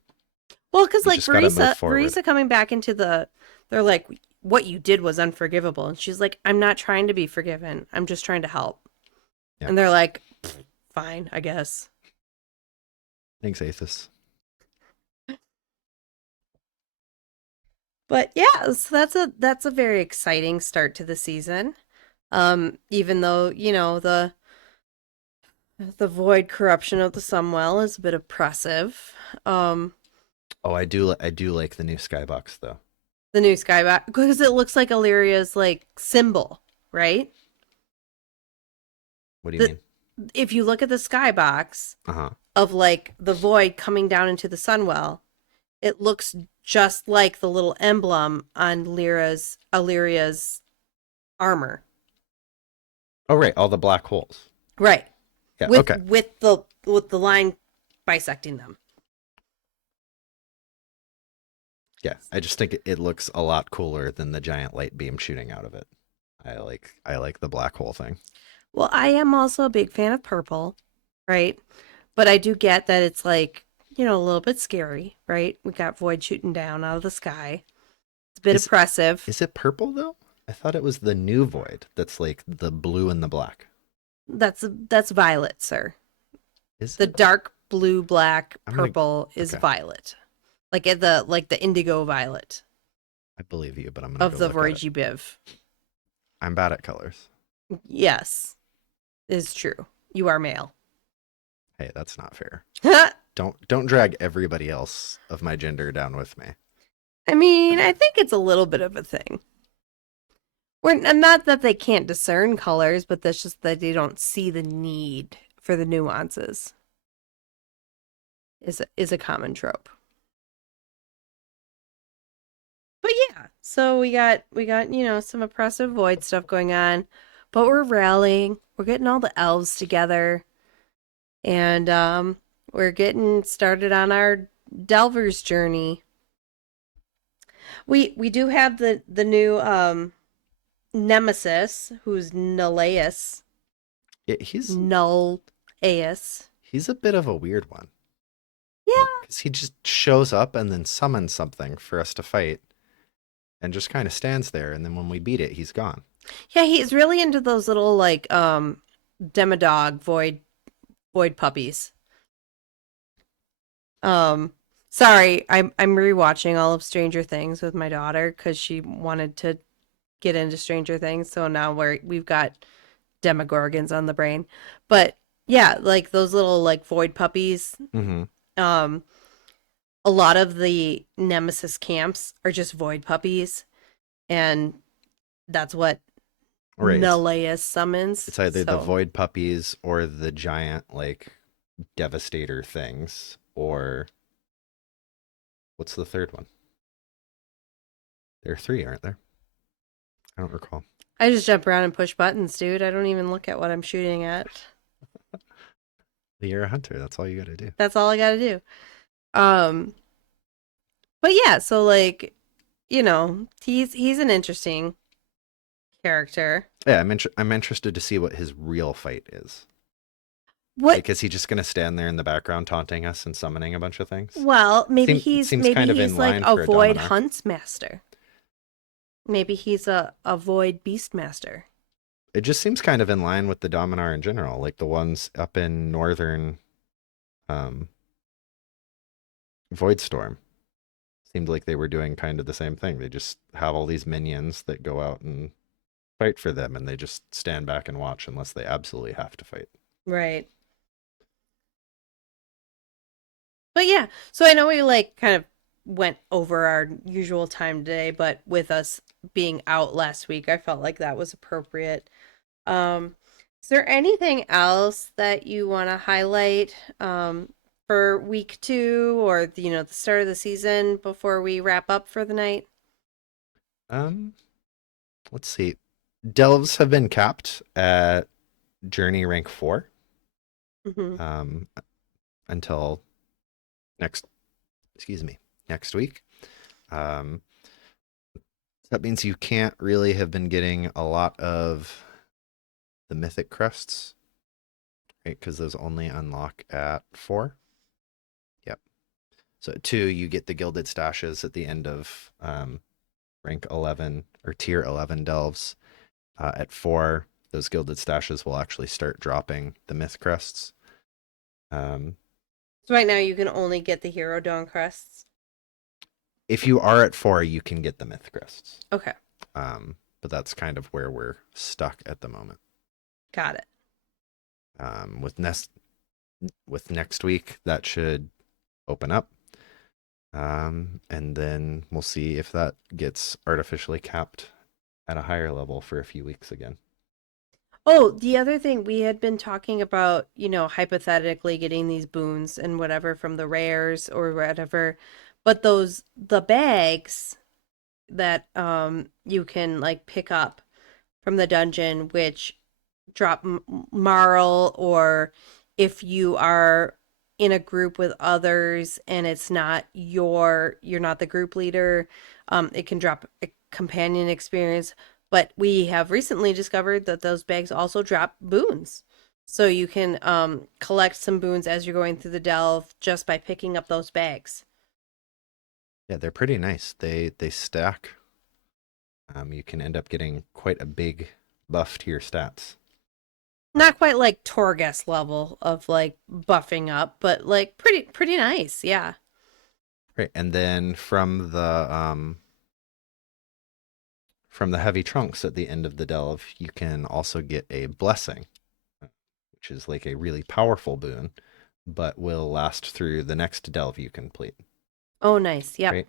Well, because You like just gotta move forward. Verisa coming back into they're like, what you did was unforgivable. And she's like, I'm not trying to be forgiven. I'm just trying to help. Yeah. And they're like, fine, I guess. Thanks, Aethys. But yeah, so that's a very exciting start to the season. Even though, you know, the void corruption of the Sunwell is a bit oppressive. Oh, I do like the new skybox though. The new skybox, because it looks like Illyria's like symbol, right? What do you mean? If you look at the skybox Uh-huh. of like the void coming down into the Sunwell, it looks just like the little emblem on Illyria's armor. Oh, right. All the black holes. Right. Yeah. With Okay. with the line bisecting them. Yeah. I just think it looks a lot cooler than the giant light beam shooting out of it. I like the black hole thing. Well, I am also a big fan of purple, right? But I do get that it's like, a little bit scary, right? We got Void shooting down out of the sky. It's a bit oppressive. Is it purple though? I thought it was the new Void that's like the blue and the black. That's violet, sir. Is The it? dark blue, black, I'm gonna- purple is okay. violet. Like the indigo violet I believe you, but I'm gonna of go the look at it. Voyage Biv. I'm bad at colors. Yes, is true. You are male. Hey, that's not fair. I Don't drag everybody else of my gender down with me. mean, I think it's a little bit of a thing. Not that they can't discern colors, but that's just that they don't see the need for the nuances. Is a common trope. But yeah, so we got some oppressive Void stuff going on, but we're rallying. We're getting all the elves together, and we're getting started on our Delver's journey. We do have the new Nemesis, who's Nulaeus. Yeah, he's Nulaeus. a bit of a weird one. Yeah. Because he just shows up and then summons something for us to fight and just kind of stands there. And then when we beat it, he's gone. Yeah, he's really into those little like Demodog void puppies. Sorry, I'm rewatching all of Stranger Things with my daughter because she wanted to get into Stranger Things. So now we've got Demogorgons on the brain. But yeah, like those little like void puppies. Mm-hmm. A lot of the Nemesis camps are just void puppies, and that's what Right. Nulaeus summons. It's either the so- void puppies or the giant, like, devastator things, or what's the third one? There are three, aren't there? I don't recall. I just jump around and push buttons, dude. I don't even look at what I'm shooting at. You're a hunter. That's all you got to do. That's all I gotta do. But yeah, so like, he's an interesting character. Yeah, I'm interested to see what his real fight is. What? Like, is he just going to stand there in the background taunting us and summoning a bunch of things? Well, maybe seems maybe kind of he's in like line a for a void Dominar. huntsmaster. Maybe he's a void beastmaster. It just seems kind of in line with the Dominar in general, like the ones up in northern Voidstorm. Seemed like they were doing kind of the same thing. They just have all these minions that go out and fight for them, and they just stand back and watch unless they absolutely have to fight. Right. But yeah, so I know we like kind of went over our usual time today, but with us being out last week, I felt like that was appropriate. Is there anything else that you want to highlight for week 2 or the start of the season before we wrap up for the night? Let's see. Delves have been capped at Journey rank 4 Mm-hmm. until next week. That means you can't really have been getting a lot of the mythic crests, right? Because those only unlock at 4. Yep. So at 2, you get the gilded stashes at the end of rank 11 or tier 11 delves. At 4, those gilded stashes will actually start dropping the myth crests. So right now you can only get the Hero Dawn crests. If you are at 4, you can get the myth crests. Okay, But that's kind of where we're stuck at the moment. got it. With next week, that should open up. And then we'll see if that gets artificially capped at a higher level for a few weeks again. Oh, the other thing we had been talking about, hypothetically getting these boons and whatever from the rares or whatever, But the bags that you can like pick up from the dungeon, which drop marl, or if you are in a group with others and it's not you're not the group leader, it can drop a companion experience. But we have recently discovered that those bags also drop boons. So you can collect some boons as you're going through the delve just by picking up those bags. Yeah, they're pretty nice. They stack. You can end up getting quite a big buff to your stats. Not quite like Torghast level of like buffing up, but like pretty nice, yeah. Right, and then from the heavy trunks at the end of the delve, you can also get a blessing, which is like a really powerful boon, but will last through the next delve you complete. Oh, nice. Yep. Right.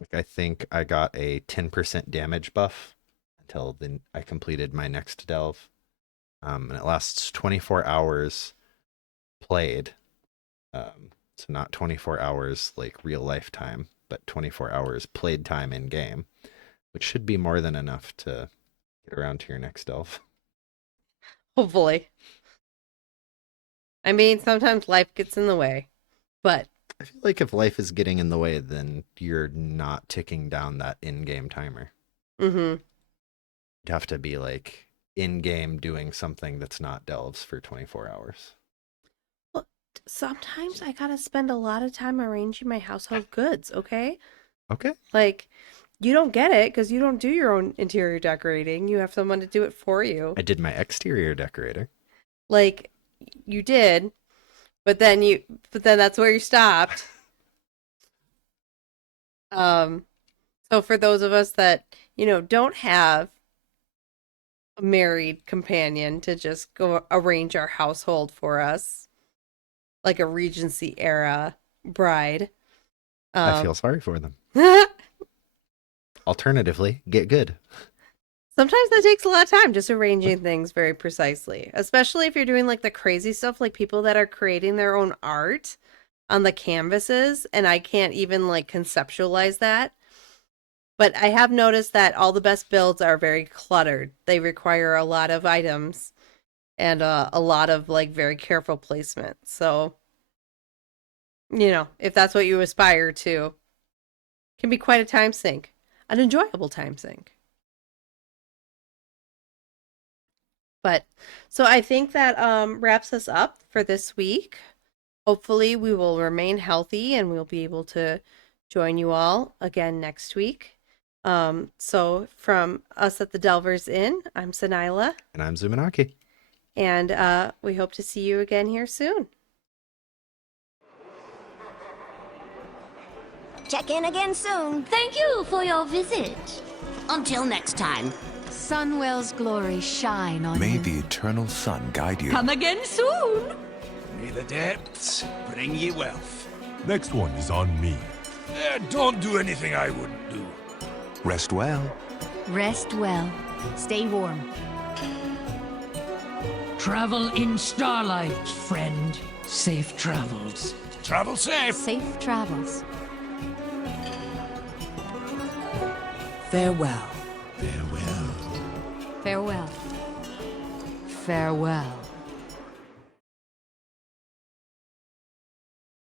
Like I think I got a 10% damage buff until then I completed my next delve. And it lasts 24 hours played. So not 24 hours like real life time, but 24 hours played time in game, which should be more than enough to get around to your next delve. Hopefully. I mean, sometimes life gets in the way, but I feel like if life is getting in the way, then you're not ticking down that in-game timer. mm-hmm. You'd have to be like in-game doing something that's not delves for 24 hours. Well, sometimes I gotta spend a lot of time arranging my household goods, okay? Okay. Like, you don't get it because you don't do your own interior decorating. You have someone to do it for you. I did my exterior decorator. Like, you did, but then that's where you stopped. So for those of us that, don't have a married companion to just go arrange our household for us, like a Regency era bride. I feel sorry for them. Alternatively, get good. Sometimes that takes a lot of time, just arranging things very precisely, especially if you're doing like the crazy stuff, like people that are creating their own art on the canvases, and I can't even like conceptualize that. But I have noticed that all the best builds are very cluttered. They require a lot of items and a lot of like very careful placement. So, if that's what you aspire to, it can be quite a time sink, an enjoyable time sink. But so I think that wraps us up for this week. Hopefully we will remain healthy and we'll be able to join you all again next week. So from us at the Delvers Inn, I'm Sanila. And I'm Zumanaki. And we hope to see you again here soon. Check in again soon. Thank you for your visit. Until next time. Sunwell's glory shine on May you. the eternal sun guide you. Come again soon. May the depths bring ye wealth. Next one is on me. Don't do anything I wouldn't do. Rest well. Rest well. Stay warm. Travel in starlight, friend. Safe travels. Travel safe. Safe travels. Farewell. Farewell. Farewell. Farewell.